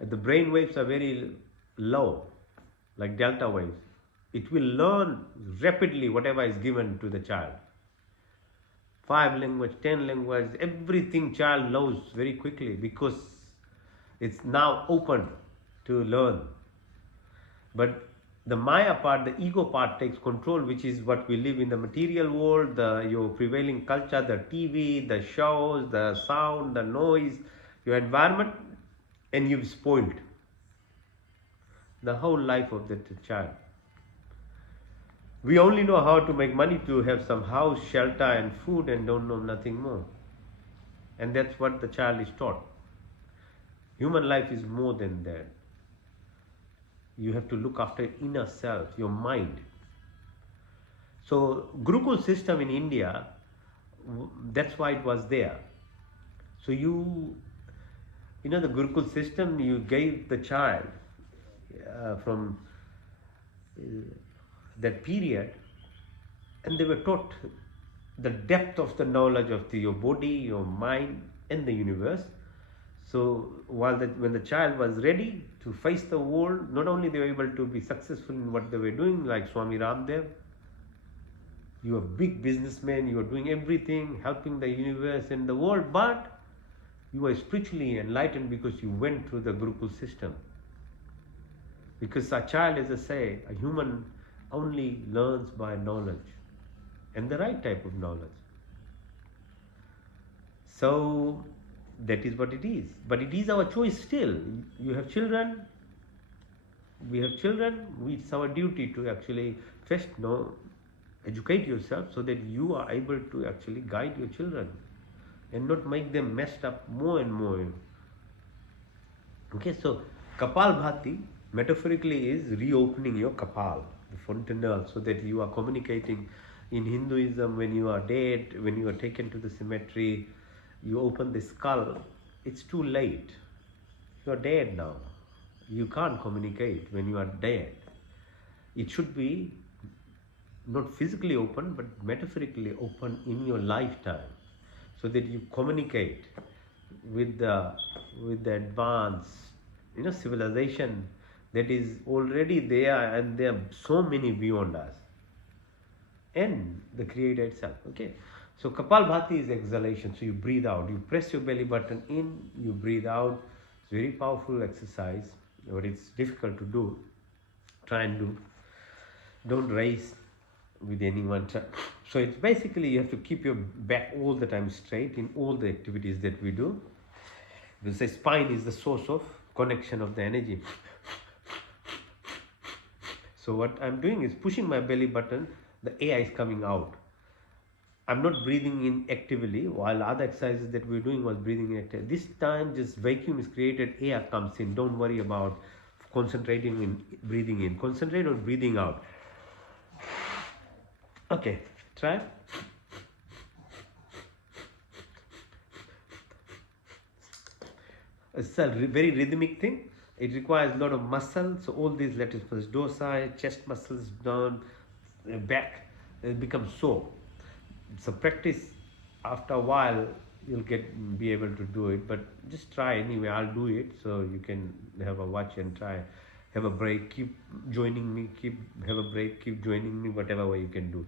The brain waves are very low, like delta waves. It will learn rapidly whatever is given to the child. 5 language, 10 language, everything child knows very quickly because it's now open to learn. But the Maya part, the ego part takes control, which is what we live in the material world, your prevailing culture, the TV, the shows, the sound, the noise, your environment, and you've spoiled the whole life of that child. We only know how to make money to have some house, shelter, and food, and don't know nothing more. And that's what the child is taught. Human life is more than that. You have to look after inner self, your mind. So Gurukul system in India, that's why it was there. So you know the Gurukul system, you gave the child from that period, and they were taught the depth of the knowledge of your body, your mind, and the universe. So when the child was ready to face the world, not only they were able to be successful in what they were doing, like Swami Ramdev, you are a big businessman, you are doing everything, helping the universe and the world, but you are spiritually enlightened because you went through the Gurukul system. Because a child, as I say, a human only learns by knowledge, and the right type of knowledge. So that is what it is. But it is our choice still. You have children, we have children, it's our duty to actually first educate yourself so that you are able to actually guide your children and not make them messed up more and more. Okay, so Kapal Bhati metaphorically is reopening your Kapal, the fontanelle, so that you are communicating. In Hinduism, when you are dead, when you are taken to the cemetery, you open the skull, it's too late. You are dead now. You can't communicate when you are dead. It should be not physically open, but metaphorically open in your lifetime, so that you communicate with the advanced civilization that is already there, and there are so many beyond us, and the Creator itself. Okay, so Kapal Bhati is exhalation. So you breathe out, you press your belly button in, you breathe out. It's very powerful exercise, but it's difficult to do. Try and do. Don't race with anyone. So it's basically you have to keep your back all the time straight in all the activities that we do. The spine is the source of connection of the energy. So what I'm doing is pushing my belly button, the air is coming out. I'm not breathing in actively, while other exercises that we're doing was breathing in actively. This time just vacuum is created, air comes in. Don't worry about concentrating in breathing in. Concentrate on breathing out. Okay, try. It's a very rhythmic thing. It requires a lot of muscle. So all these latissimus dorsi, chest muscles down, back, become sore. So practice. After a while, you'll be able to do it. But just try anyway. I'll do it so you can have a watch and try. Have a break. Keep joining me. Have a break. Keep joining me. Whatever way you can do.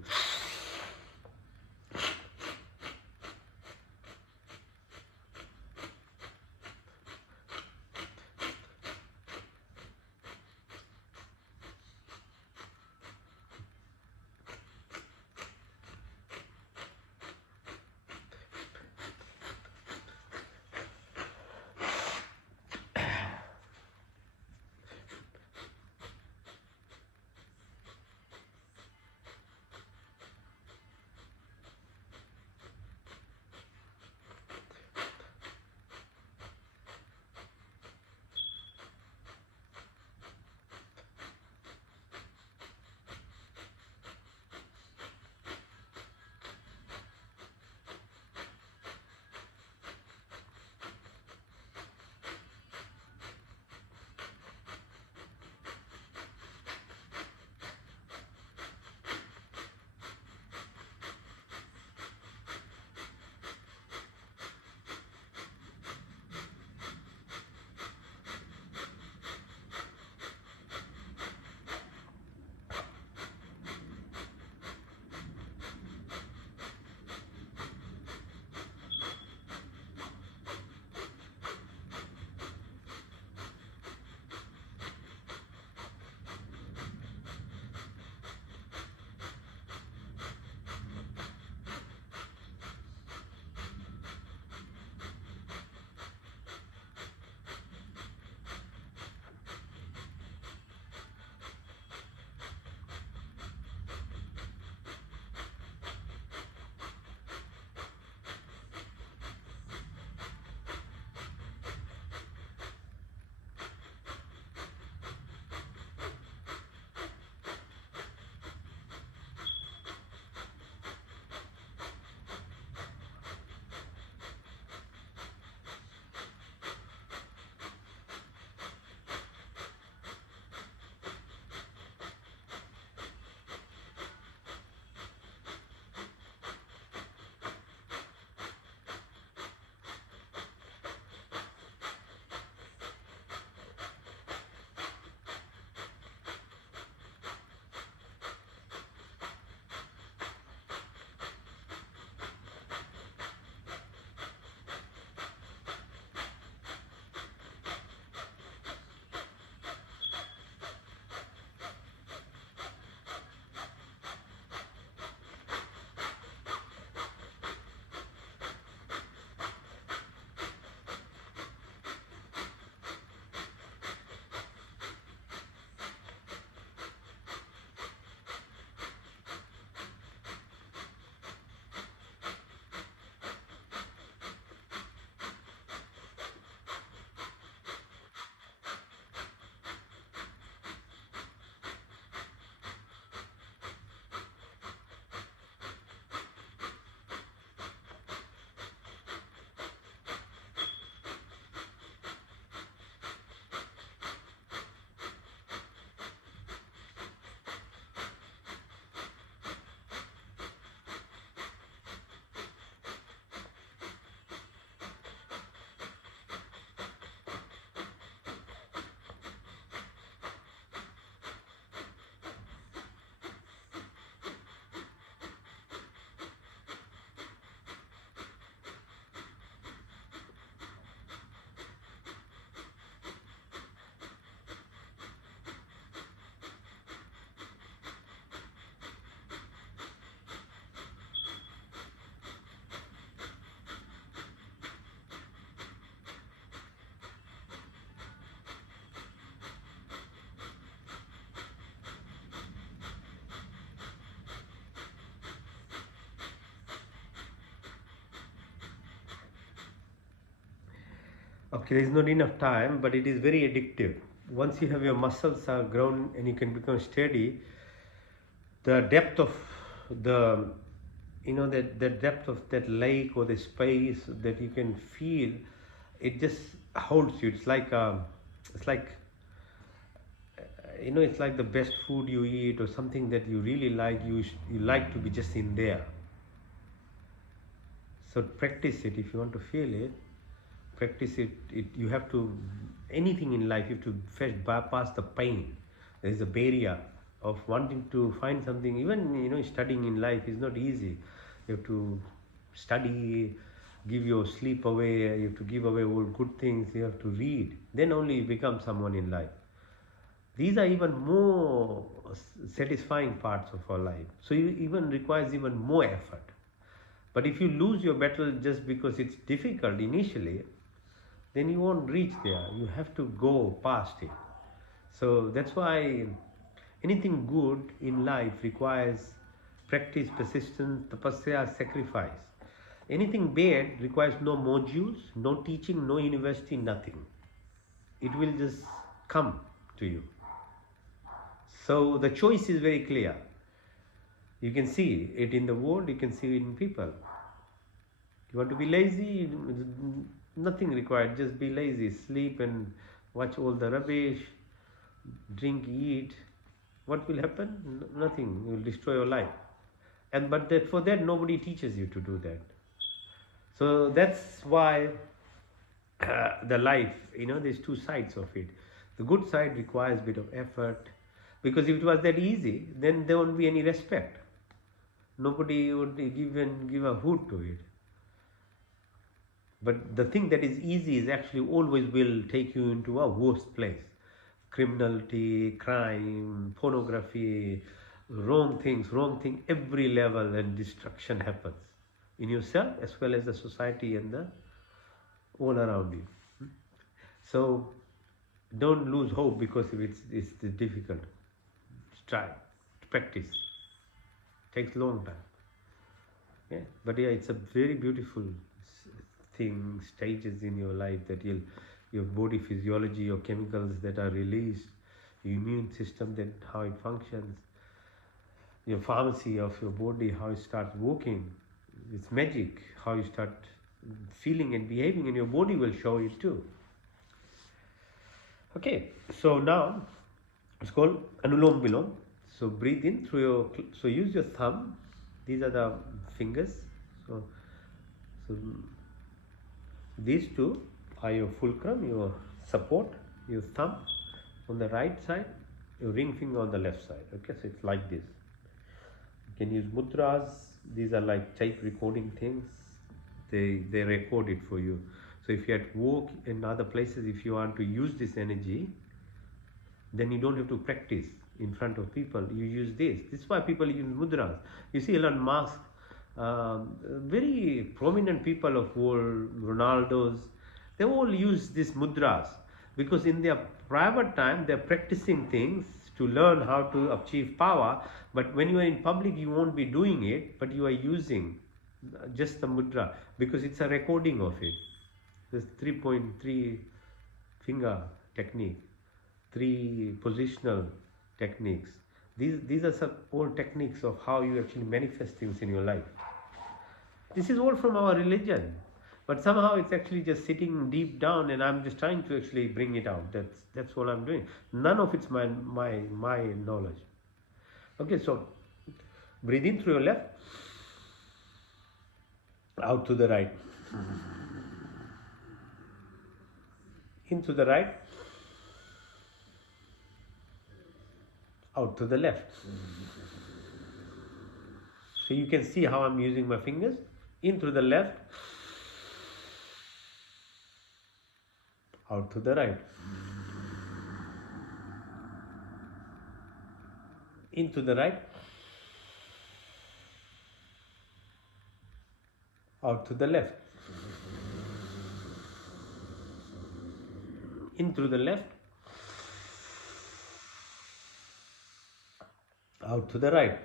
Okay, there is not enough time, but it is very addictive. Once you have your muscles are grown and you can become steady, the depth of the, that the depth of that lake or the space that you can feel, it just holds you. It's like it's like the best food you eat or something that you really like. You like to be just in there. So practice it if you want to feel it. Practice it. You have to, anything in life you have to first bypass the pain. There is a barrier of wanting to find something. Even studying in life is not easy. You have to study, give your sleep away. You have to give away all good things. You have to read. Then only you become someone in life. These are even more satisfying parts of our life. So it even requires even more effort. But if you lose your battle just because it's difficult initially, then you won't reach there. You have to go past it. So that's why anything good in life requires practice, persistence, tapasya, sacrifice. Anything bad requires no modules, no teaching, no university, nothing. It will just come to you. So the choice is very clear. You can see it in the world, you can see it in people. You want to be lazy, nothing required, just be lazy, sleep and watch all the rubbish, drink, eat. What will happen? Nothing. You will destroy your life. And but for that nobody teaches you to do that. So that's why the life, there's two sides of it. The good side requires a bit of effort, because if it was that easy, then there won't be any respect. Nobody would give a hoot to it. But the thing that is easy is actually always will take you into a worse place. Criminality, crime, pornography, wrong thing, every level, and destruction happens in yourself as well as the society and the all around you. So don't lose hope because if it's difficult. Try, practice. Takes long time. Yeah, but yeah, it's a very beautiful thing, stages in your life that your body physiology, your chemicals that are released, your immune system, that how it functions, your pharmacy of your body, how it starts working. It's magic how you start feeling and behaving, and your body will show it too. Okay, so now it's called Anulom Vilom. So breathe in through so use your thumb. These are the fingers. So these two are your fulcrum, your support, your thumb on the right side, your ring finger on the left side. Okay, so it's like this. You can use mudras. These are like tape recording things. They record it for you. So if you're at work in other places, if you want to use this energy, then you don't have to practice in front of people. You use this. This is why people use mudras. You see Elon Musk, very prominent people of world, Ronaldo's, they all use these mudras because in their private time they're practicing things to learn how to achieve power. But when you are in public, you won't be doing it, but you are using just the mudra because it's a recording of it. This 3.3 finger technique, 3 positional techniques. These are some old techniques of how you actually manifest things in your life. This is all from our religion, but somehow it's actually just sitting deep down, and I'm just trying to actually bring it out. That's all I'm doing. None of it's my knowledge. Okay, so breathe in through your left, out to the right, into the right, out to the left. So you can see how I'm using my fingers. In through the left, out to the right. Into the right, out to the left. In through the left, out to the right.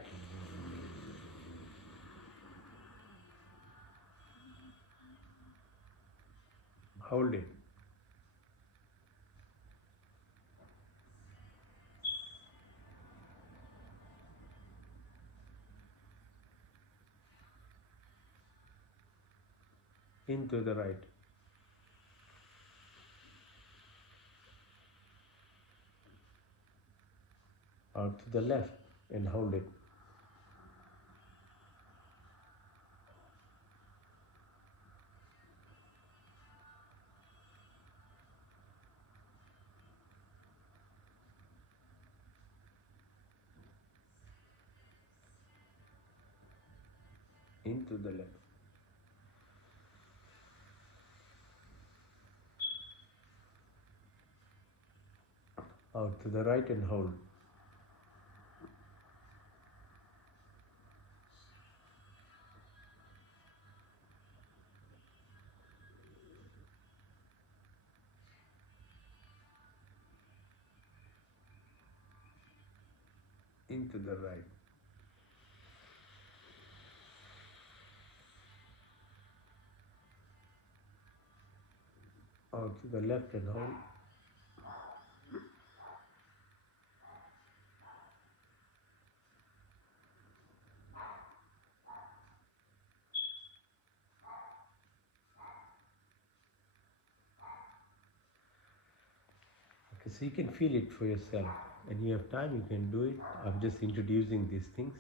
Hold it. into the right, out to the left, and hold it. Into the left. Out to the right and hold. Into the right. Out to the left and hold. Okay, so you can feel it for yourself. And you have time, you can do it. I'm just introducing these things.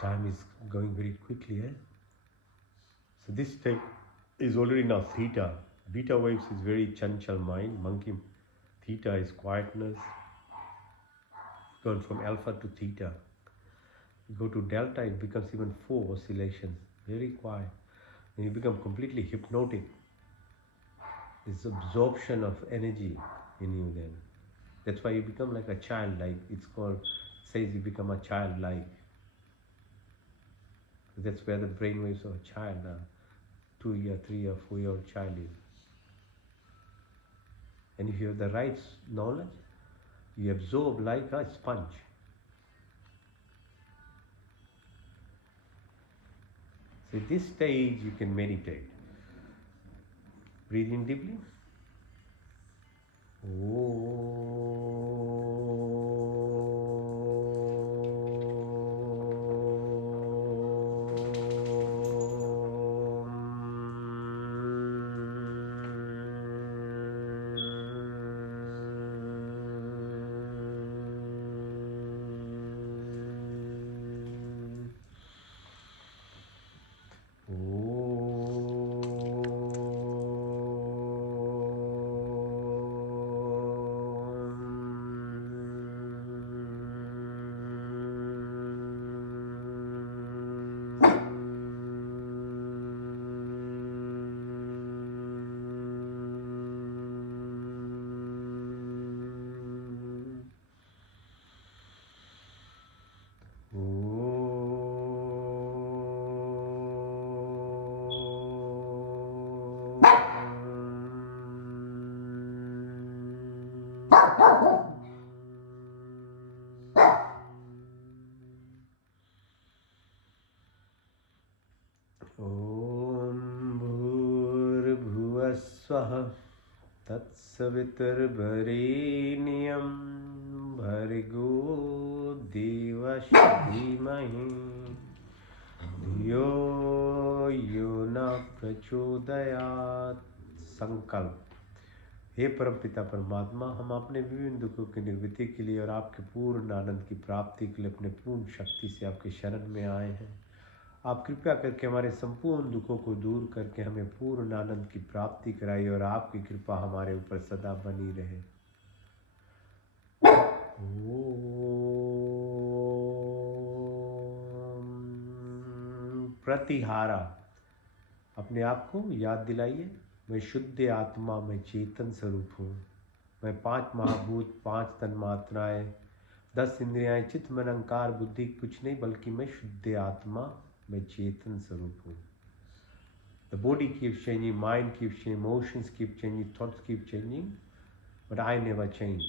Time is going very quickly, eh? So this state is already now theta. Beta waves is very chanchal mind. Monkey theta is quietness. Going from alpha to theta. You go to delta, it becomes even 4 oscillations. Very quiet. And you become completely hypnotic. It's absorption of energy in you then. That's why you become like a child, like it's called, says you become a child like. That's where the brain waves of a child, 2-year, 3 or 4-year-old child is. And if you have the right knowledge, you absorb like a sponge. So at this stage you can meditate. Breathe in deeply. Om Bhur Swaha Tatsavitarbharenyam Bhargo Devasya Dhimahi Dhiyo Yona Prachodayat. संकल्प। हे परमपिता परमात्मा, हम अपने विभिन्न दुखों की निवृत्ति के लिए और आपके पूर्ण आनंद की प्राप्ति के लिए अपने पूर्ण शक्ति से आपके शरण में आए हैं। आप कृपया करके हमारे संपूर्ण दुखों को दूर करके हमें पूर्ण आनंद की प्राप्ति कराइए और आपकी कृपा हमारे ऊपर सदा बनी रहे। ओम प्रतिहारा। अपने आप को याद दिलाइए, मैं शुद्ध आत्मा, मैं चेतन स्वरूप हूँ। मैं 5 महाभूत, 5 तन्मात्राएं, 10 इंद्रियाएं, चित्त, मन, अहंकार, बुद्धि कुछ नहीं, बल्कि मैं शुद्ध आत्मा, मैं चेतन स्वरूप हूँ। The body keeps changing, mind keeps changing, emotions keep changing, thoughts keep changing, but I never change.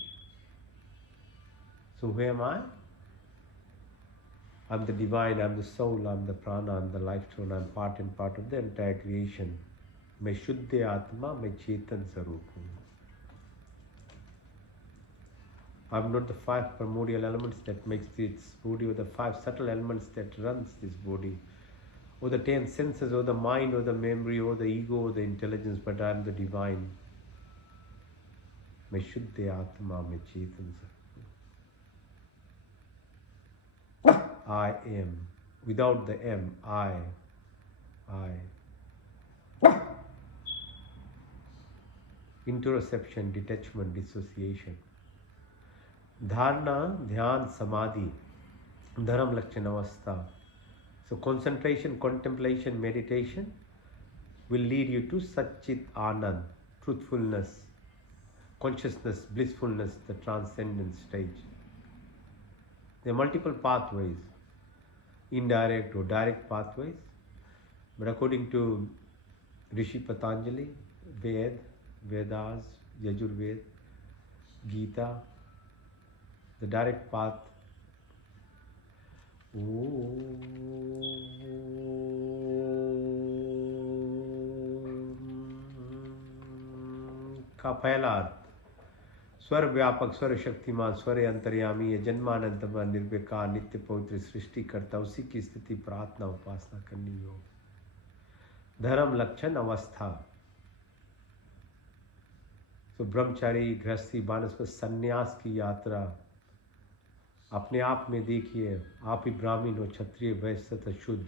So who am I? I'm the divine, I'm the soul, I'm the prana, I'm the life tone, I'm part and part of the entire creation. मैं शुद्ध आत्मा, मैं चेतन स्वरूप हूँ। I'm not the 5 primordial elements that makes this body or the 5 subtle elements that runs this body. or the 10 senses, or the mind, or the memory, or the ego, or the intelligence, but I am the divine. मैं शुद्ध आत्मा में चेतन सत्ता. I am. Without the M, I. Interoception, detachment, dissociation. Dharana, dhyan, samadhi, dharam lakshana avastha. So concentration, contemplation, meditation will lead you to Satchit Anand, truthfulness, consciousness, blissfulness, the transcendent stage. There are multiple pathways, indirect or direct pathways, but according to Rishi Patanjali, Vedas, Yajurved, Gita, the direct path का पहला अर्थ स्वर व्यापक, स्वर शक्तिमान, स्वर अंतर्यामी, ये जन्मानंद निर्विकार, नित्य पवित्र सृष्टि करता, उसी की स्थिति प्रार्थना उपासना करनी हो. धर्म लक्षण अवस्था. तो ब्रह्मचारी, गृहस्थी, वानप्रस्थ, संन्यास की यात्रा अपने आप में देखिए. आप ही ब्राह्मण हो, क्षत्रिय, वैश्य तथा शुद्ध.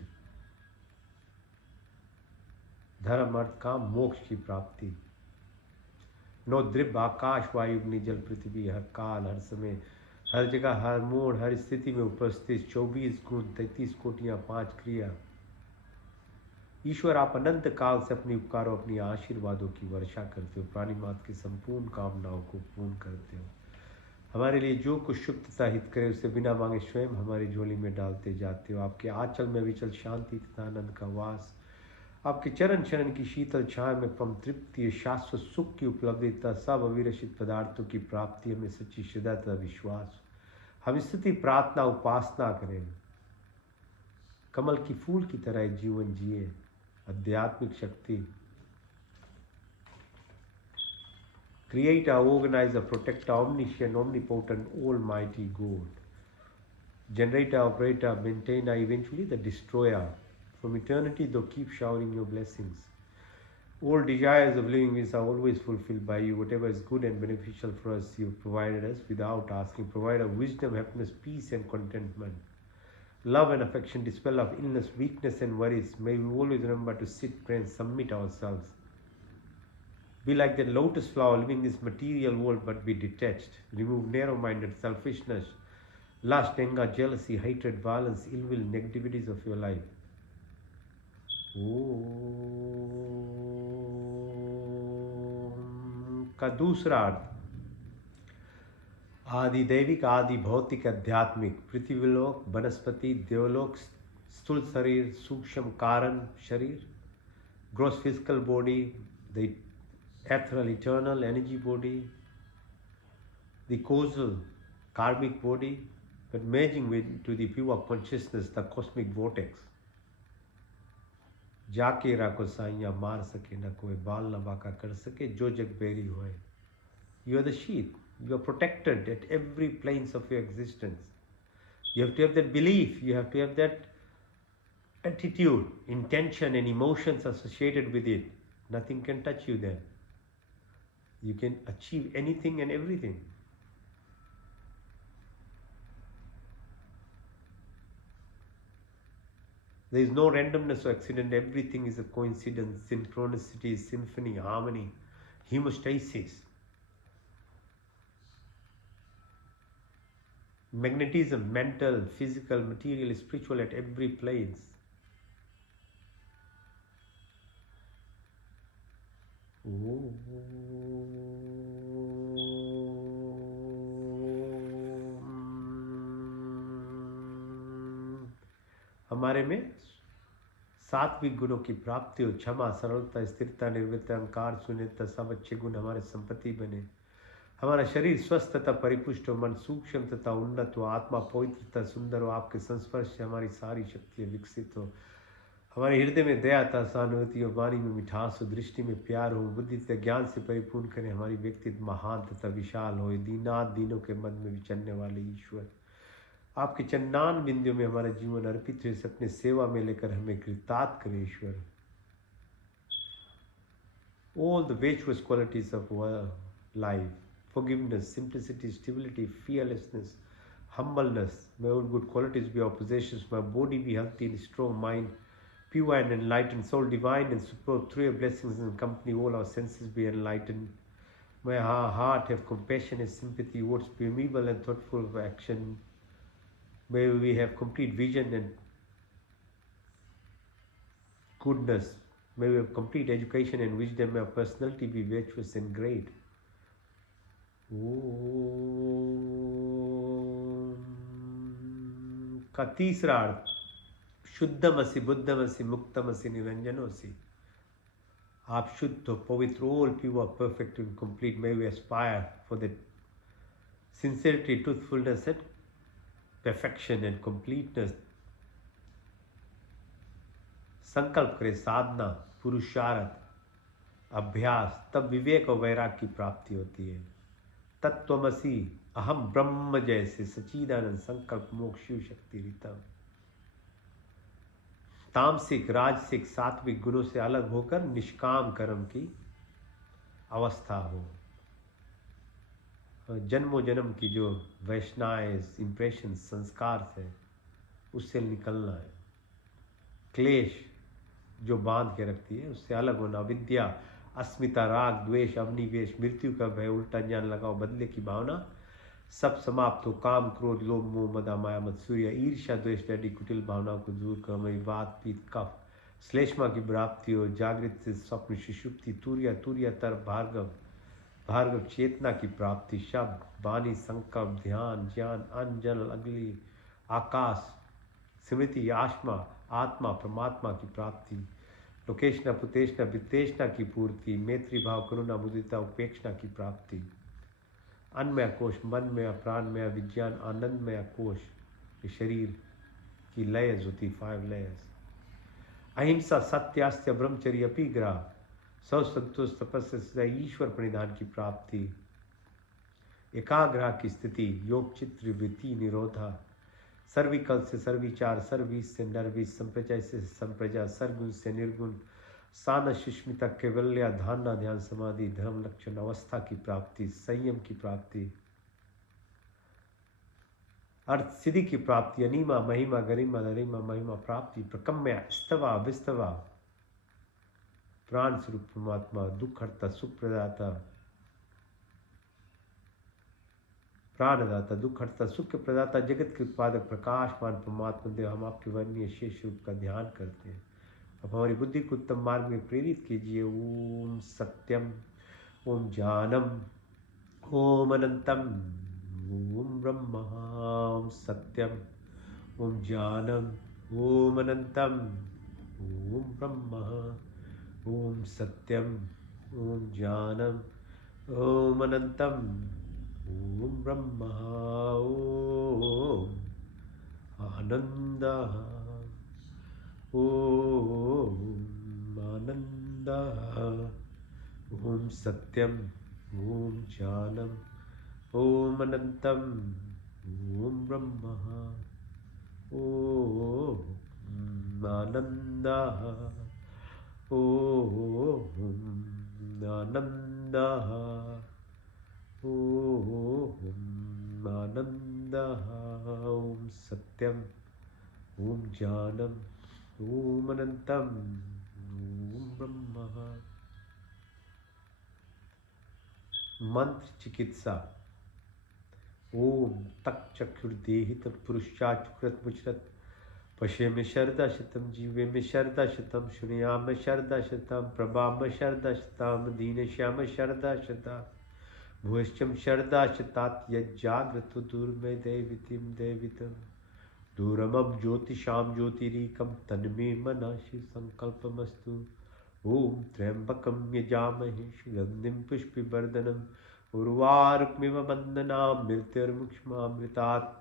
धर्म अर्थ का मोक्ष की प्राप्ति. नो द्रिव, आकाश, वायु, अग्नि, जल, पृथ्वी, हर काल, हर समय, हर जगह, हर मोड़, हर स्थिति में उपस्थित 24 गुण, 33 कोटियां, 5 क्रिया. ईश्वर, आप अनंत काल से अपने उपकारों, अपनी आशीर्वादों की वर्षा करते हो. प्राणी मात्र की संपूर्ण कामनाओं को पूर्ण करते हो. हमारे लिए जो कुछ शुभ तथा हित करे उसे बिना मांगे स्वयं हमारी झोली में डालते जाते हो. आपके आंचल में विचल शांति तथा आनंद का वास. आपके चरण शरण की शीतल छाया में परम तृप्ति, शाश्वत सुख की उपलब्धि तथा सब अविरसित पदार्थों की प्राप्ति हमें सच्ची श्रद्धा तथा विश्वास. हम स्तुति, प्रार्थना, उपासना करें. कमल की फूल की तरह जीवन जिए. आध्यात्मिक शक्ति. Creator, organizer, protector, omniscient, omnipotent, almighty God. Generator, operator, maintainer, eventually the destroyer. From eternity, thou keep showering your blessings. All desires of living beings are always fulfilled by you. Whatever is good and beneficial for us, you have provided us without asking. Provider of wisdom, happiness, peace, and contentment. Love and affection, dispel of illness, weakness, and worries. May we always remember to sit, pray, and submit ourselves. Be like that lotus flower living in this material world, but be detached. Remove narrow-minded selfishness, lust, anger, jealousy, hatred, violence, ill will, negativities of your life. ओम का दूसरा अर्थ आदि दैविक, आदि भौतिक, आध्यात्मिक. पृथ्वीलोक, वनस्पति, देवलोक, स्थूल शरीर, सूक्ष्म कारण शरीर, gross physical body, the ethereal eternal energy body, the causal karmic body, but merging to the pure consciousness, the cosmic vortex. जाके राको साइया मार सके न कोई, बाल न बाका कर सके जो जग बेरी होए. You are the sheath. You are protected at every planes of your existence. You have to have that belief. You have to have that attitude, intention, and emotions associated with it. Nothing can touch you then. You can achieve anything and everything. There is no randomness or accident. Everything is a coincidence, synchronicity, symphony, harmony, hemostasis. Magnetism, mental, physical, material, spiritual at every place. हमारे में सात्विक गुणों की प्राप्ति हो. क्षमा, सरलता, स्थिरता, निर्भयता, अहंकार, शून्यता, सब अच्छे गुण हमारे संपत्ति बने. हमारा शरीर स्वस्थ तथा परिपुष्ट हो. मन सूक्ष्म तथा उन्नत हो. आत्मा पवित्र तथा सुंदर हो. आपके संस्पर्श से हमारी सारी शक्तियाँ विकसित हो. हमारे हृदय में दया था, सहानुभूति हो. वाणी में मिठास हो. दृष्टि में प्यार हो. बुद्धि तथा ज्ञान से परिपूर्ण करें. हमारी व्यक्तित्व महान तथा विशाल हो. दीनात दीनों के मध्य में विचरने वाले ईश्वर, आपके चन्नान बिंदियों में हमारा जीवन अर्पित है, अपने सेवा में लेकर हमें कृतार्थ करे ईश्वर। All the virtuous qualities of life, forgiveness, simplicity, stability, fearlessness, humbleness, may all good qualities be our possessions, my body be healthy and strong, mind pure and enlightened, soul divine and superb, through your blessings and company, all our senses be enlightened. May our heart have compassion and sympathy, words be amiable and thoughtful of action. May we have complete vision and goodness. May we have complete education and wisdom. May our personality be virtuous and great. ओम का तीसरा अर्थ शुद्धमसि बुद्धमसि मुक्तमसि निरंजनोसि। आप शुद्ध हो, पवित्र, all pure, perfect and complete. May we aspire for that sincerity, truthfulness and perfection and completeness. संकल्प करें, साधना, पुरुषार्थ, अभ्यास, तब विवेक और वैराग्य की प्राप्ति होती है। तत्त्वमसि अहम ब्रह्म जैसे सच्चिदानंद संकल्प मोक्ष शिव शक्ति रीतम। तामसिक, राजसिक, सात्विक गुणों से अलग होकर निष्काम कर्म की अवस्था हो। जन्मों जन्म की जो वैष्णव इंप्रेशन संस्कार से उससे निकलना है। क्लेश जो बांध के रखती है उससे अलग होना। विद्या, अस्मिता, राग, द्वेष, अवनिवेश, मृत्यु का भय, उल्टा ज्ञान लगाओ, बदले की भावना, सब समाप्त हो। काम, क्रोध, लोभ, मोह, मद, माया, मत्सर्य, ईर्ष्या, द्वेष, डैडी, कुटिल भावनाओं को दूर कर। मेरी वात, पीत, कफ, श्लेष्मा की प्राप्ति हो। जागृत से स्वप्न, सुषुप्ति, तुर्य, तुर्यतर, भार्गव, भार्गव चेतना की प्राप्ति। शब्द, वाणी, संकल्प, ध्यान, ज्ञान, अन्न, जल, अग्नि, आकाश, स्मृति, आत्मा, आत्मा, परमात्मा की प्राप्ति। लोकेशना, पुतेशना, वित्तेशना की पूर्ति। मैत्री भाव, करुणा, मुदिता, उपेक्षना की प्राप्ति। अन्नमय कोश, मनमय, प्राणमय, विज्ञान, आनंदमय कोश, ये शरीर की लेयर्स होती, 5 लेयर्स। अहिंसा, सत्य, आस्त्य, ब्रह्मचर्य, अपिग्रह, सौ संतोष, तपस्या से ईश्वर प्रणिधान की प्राप्ति। एकाग्रह की स्थिति, योग चित्र वृत्ति निरोधा। सर्विकल से सर्विचार, सर्विस से नर्विस, संप्रजय से संप्रजा, सरगुण से निर्गुण, सान सुष्मिता, कैवल्य, धारणा, ध्यान, समाधि, धर्म, लक्षण, अवस्था की प्राप्ति, संयम की प्राप्ति, अर्थ सिद्धि की प्राप्ति। अनिमा, महिमा, गरिमा, नरिमा, महिमा प्राप्ति। प्रकम्य, स्तवा, विस्तवा, प्राण स्वरूप परमात्मा, दुख हरता, सुख प्रदाता, प्राणदाता, दुख हरता, सुख प्रदाता, जगत के उत्पादक, प्रकाशमान परमात्मा देव, हम आपके वर्णीय शेष रूप का ध्यान करते हैं। अब हमारी बुद्धि को उत्तम मार्ग में प्रेरित कीजिए। ओम सत्यम, ओम जानम, ओम अनंतम, ओम ब्रह्म, ओम सत्यम, ओम जानम, ओम अनंतम, ओम ब्रह्म, ओम सत्यम, ओम जानम, ओम अनंतम, ओम ब्रह्म, ओम आनंद, ओम आनंद, ओम सत्यम, ओम जानम, ओम अनंतम, ओम ब्रह्म, ओम आनंद, ओम आनंद, ओम आनंद, ओम सत्यम, ओम जानम, ओम अनंतम, ओम ब्रह्म। मंत्र चिकित्सा। ओम तक चक्षुर्देहि तत्पुरुषाचुकृत मुचरत, पश्य में शरदा शतम, जीवे में शरदा शतम, शुनयाम शरदा शतम, प्रभाम शरदा शतम, दीन श्याम शरदा शतम, भूश्चम शरदा शतात, यज्जाग्रत दूरमय देवितिम देवितम, दूरमम ज्योतिषाम ज्योतिरीकम, तन्मे मनाशि संकल्पमस्तु। ओम त्र्यंबकम यजामहे सुगंधिम पुष्पिवर्धनम, उर्वारुकमिव बंदनाम मृत्युर्मुक्षमामृतात्।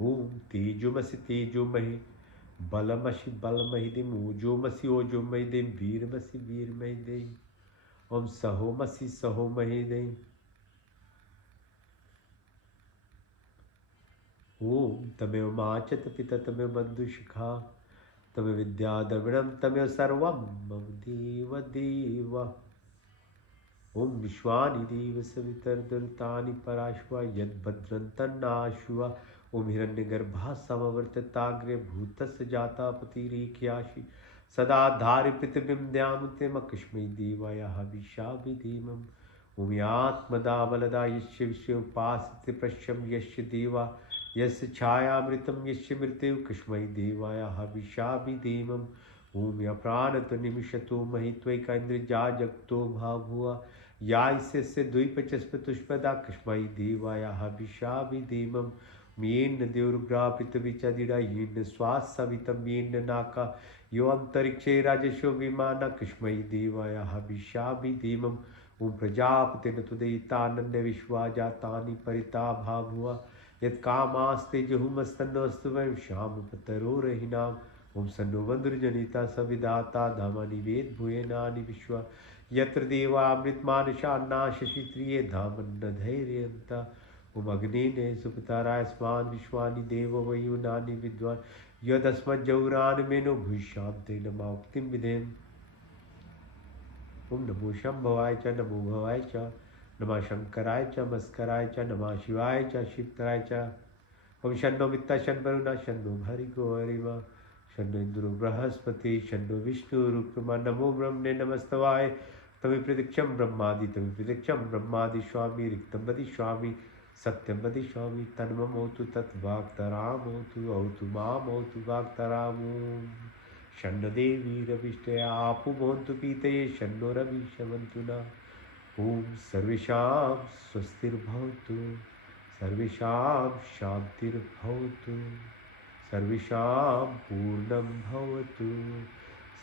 ओम तेजोमसि तेजोमहि, बलमसि बलमहिदिम, ओजोमसि ओजोमहिदिम, वीरमसि वीरमहिदिम। ओम सहोमसि सहोमहिदिम, ओम तमेव माचत पिता तमेव बंधुशिखा तमेव विद्या द्रविणम तमेव सर्वम मम देव देव। ओम विश्वानि देव सवितर्दुर्तानि पराश्वा यद्भद्रं तन्नाशुवा। ओम हिरण्यगर्भा समवर्तताग्रे भूतस्य जाता पतिरेख्याशि सदा धारि पृथिवीं द्यामतिमकस्मै देवाय हविषाभिधीमम्। ओम यात्मदा बलदा यस्य विश्वे उपासते प्रश्यं यस्य देवा यस्य छायामृतं यस्य मृत्युः कस्मै देवाय हविषाभिधीमम्। ओम या प्राणतो निमिषतो महित्वैकेन्द्रजा जगतो भाभुआ यास्य द्वैपचस्पतुष्पदा कस्मै देवाय हविषाभिधीमम्। येन देवरुग्रा पृथ्वी चदिरा येन स्वासवितं येन नाका यो अंतरिक्षे राजस्व विमान कस्मै देवाय हविषाभिधीमम्। ओम प्रजापतिन तुदयितानन्य विश्वा जातानि परिता भाभुआ यत्कामास्ते जुहुमस्तन्नोऽस्तु वयं श्यामपतरोरहिणाम्। ओम सन्नो वन्द्रजनिता सविदाता धामानि वेद भूयनानि विश्वा यत्र देवामृतमानुषान्ना शशित्रिये धामन्न धैर्यन्ता। ओम अग्नेने सुपताराय स्मान् विश्वानि देव वयुनानि विद्वान् यदस्मज्जौरानमेनो भूष्यान्ते नमाप्तिं विधेम। ओम नमो शंभवाय च नमो भवाय च नमः शंकराय च मस्कराय च नमः शिवाय च शिवतराय च। ओम शन्नो मित्ता शन्वरुणा शन्नो भर्गो हरिमा शन्नो इंद्रो बृहस्पति शन्नो विष्णुरुक्रमा। नमो ब्रह्मणे नमस्तवाय तमेव प्रतीक्षं ब्रह्मादि तमेव प्रतीक्षं ब्रह्मादि स्वामी रिक्तं वदिष्यामि सत्यं वदिष्यामि तन्ममोतु तद्वाक्तरामोतु औतु मामोतु वाक्तरामो। शन्नो देवी रविष्टया आपुमोन्तु पीतये शन्नो रविशमन्तु नः। ओम सर्वेषां स्वस्तिर्भवतु सर्वेषां शान्तिर्भवतु सर्वेषां पूर्णं भवतु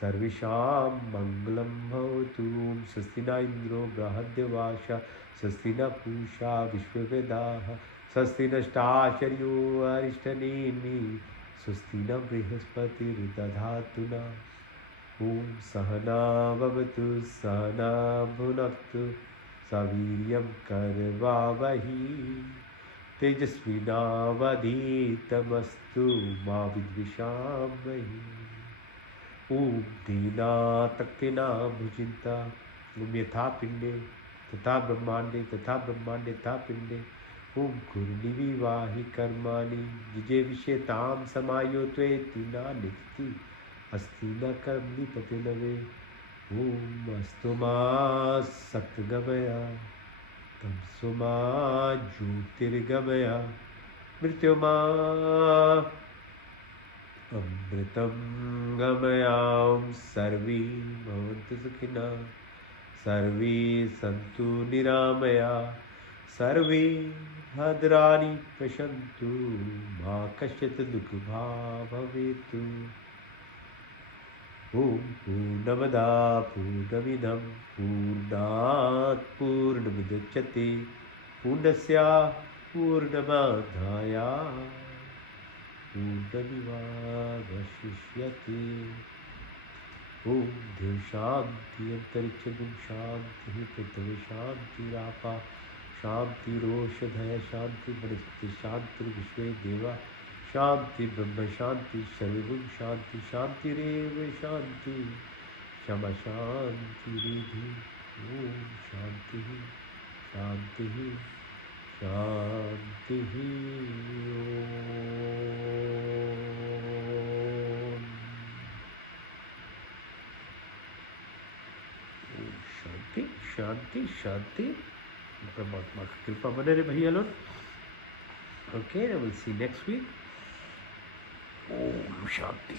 सर्वेषां मङ्गलं भवतु। ओम स्वस्ति न इन्द्रो बृहद्देवाशा स्वस्ति न पूषा विश्ववेदाः स्वस्ति नष्टाशर्यो अरिष्टनेमि स्वस्ति न बृहस्पतिर्दधातु नः। ओम सहना भवतु सहना भुनक्तु सवीर्यं करवावहि तेजस्विनावधीतमस्तु मा विद्विषावहि। ओम दीनातक्तिना भुजिन्ता ओम यथा पिंडे तथा ब्रह्मांडे तथा पिंडे। ओम कुर्निविवाहि कर्माणि जिजे विषयतां समायो त्वेति नानिति अस्ति न कर्मणि नवे। ओम अस्तु मा सत्गमया तमसो मा ज्योतिर्गमया मृत्युमा अमृतं गमया। ओम सर्वे भवन्तु सुखिनः सर्वे सन्तु निरामया सर्वे भद्राणि पश्यन्तु मा कश्चित् दुःखभाग् भवेत्। ओम पूर्णमदा पूर्णमिदं पूर्णात् पूर्णमुदच्यते पूर्णस्य पूर्णमादाय पूर्णमेवावशिष्यते। ओम देव शांति अंतरिक्षं शांति पृथ्वी शांतिरापा शांतिरोषधय शांति वनस्पति शांतिर्विश्वे देवा शांति ब्रह्म शांति सर्वगुण शांति शांतिरेव शांति क्षमा शांति रिधि। ओम शांति शांति शांति। ओम शांति शांति शांति। परमात्मा की कृपा बने रहे भैया लोग। Okay, I will see next week. ओम शांति।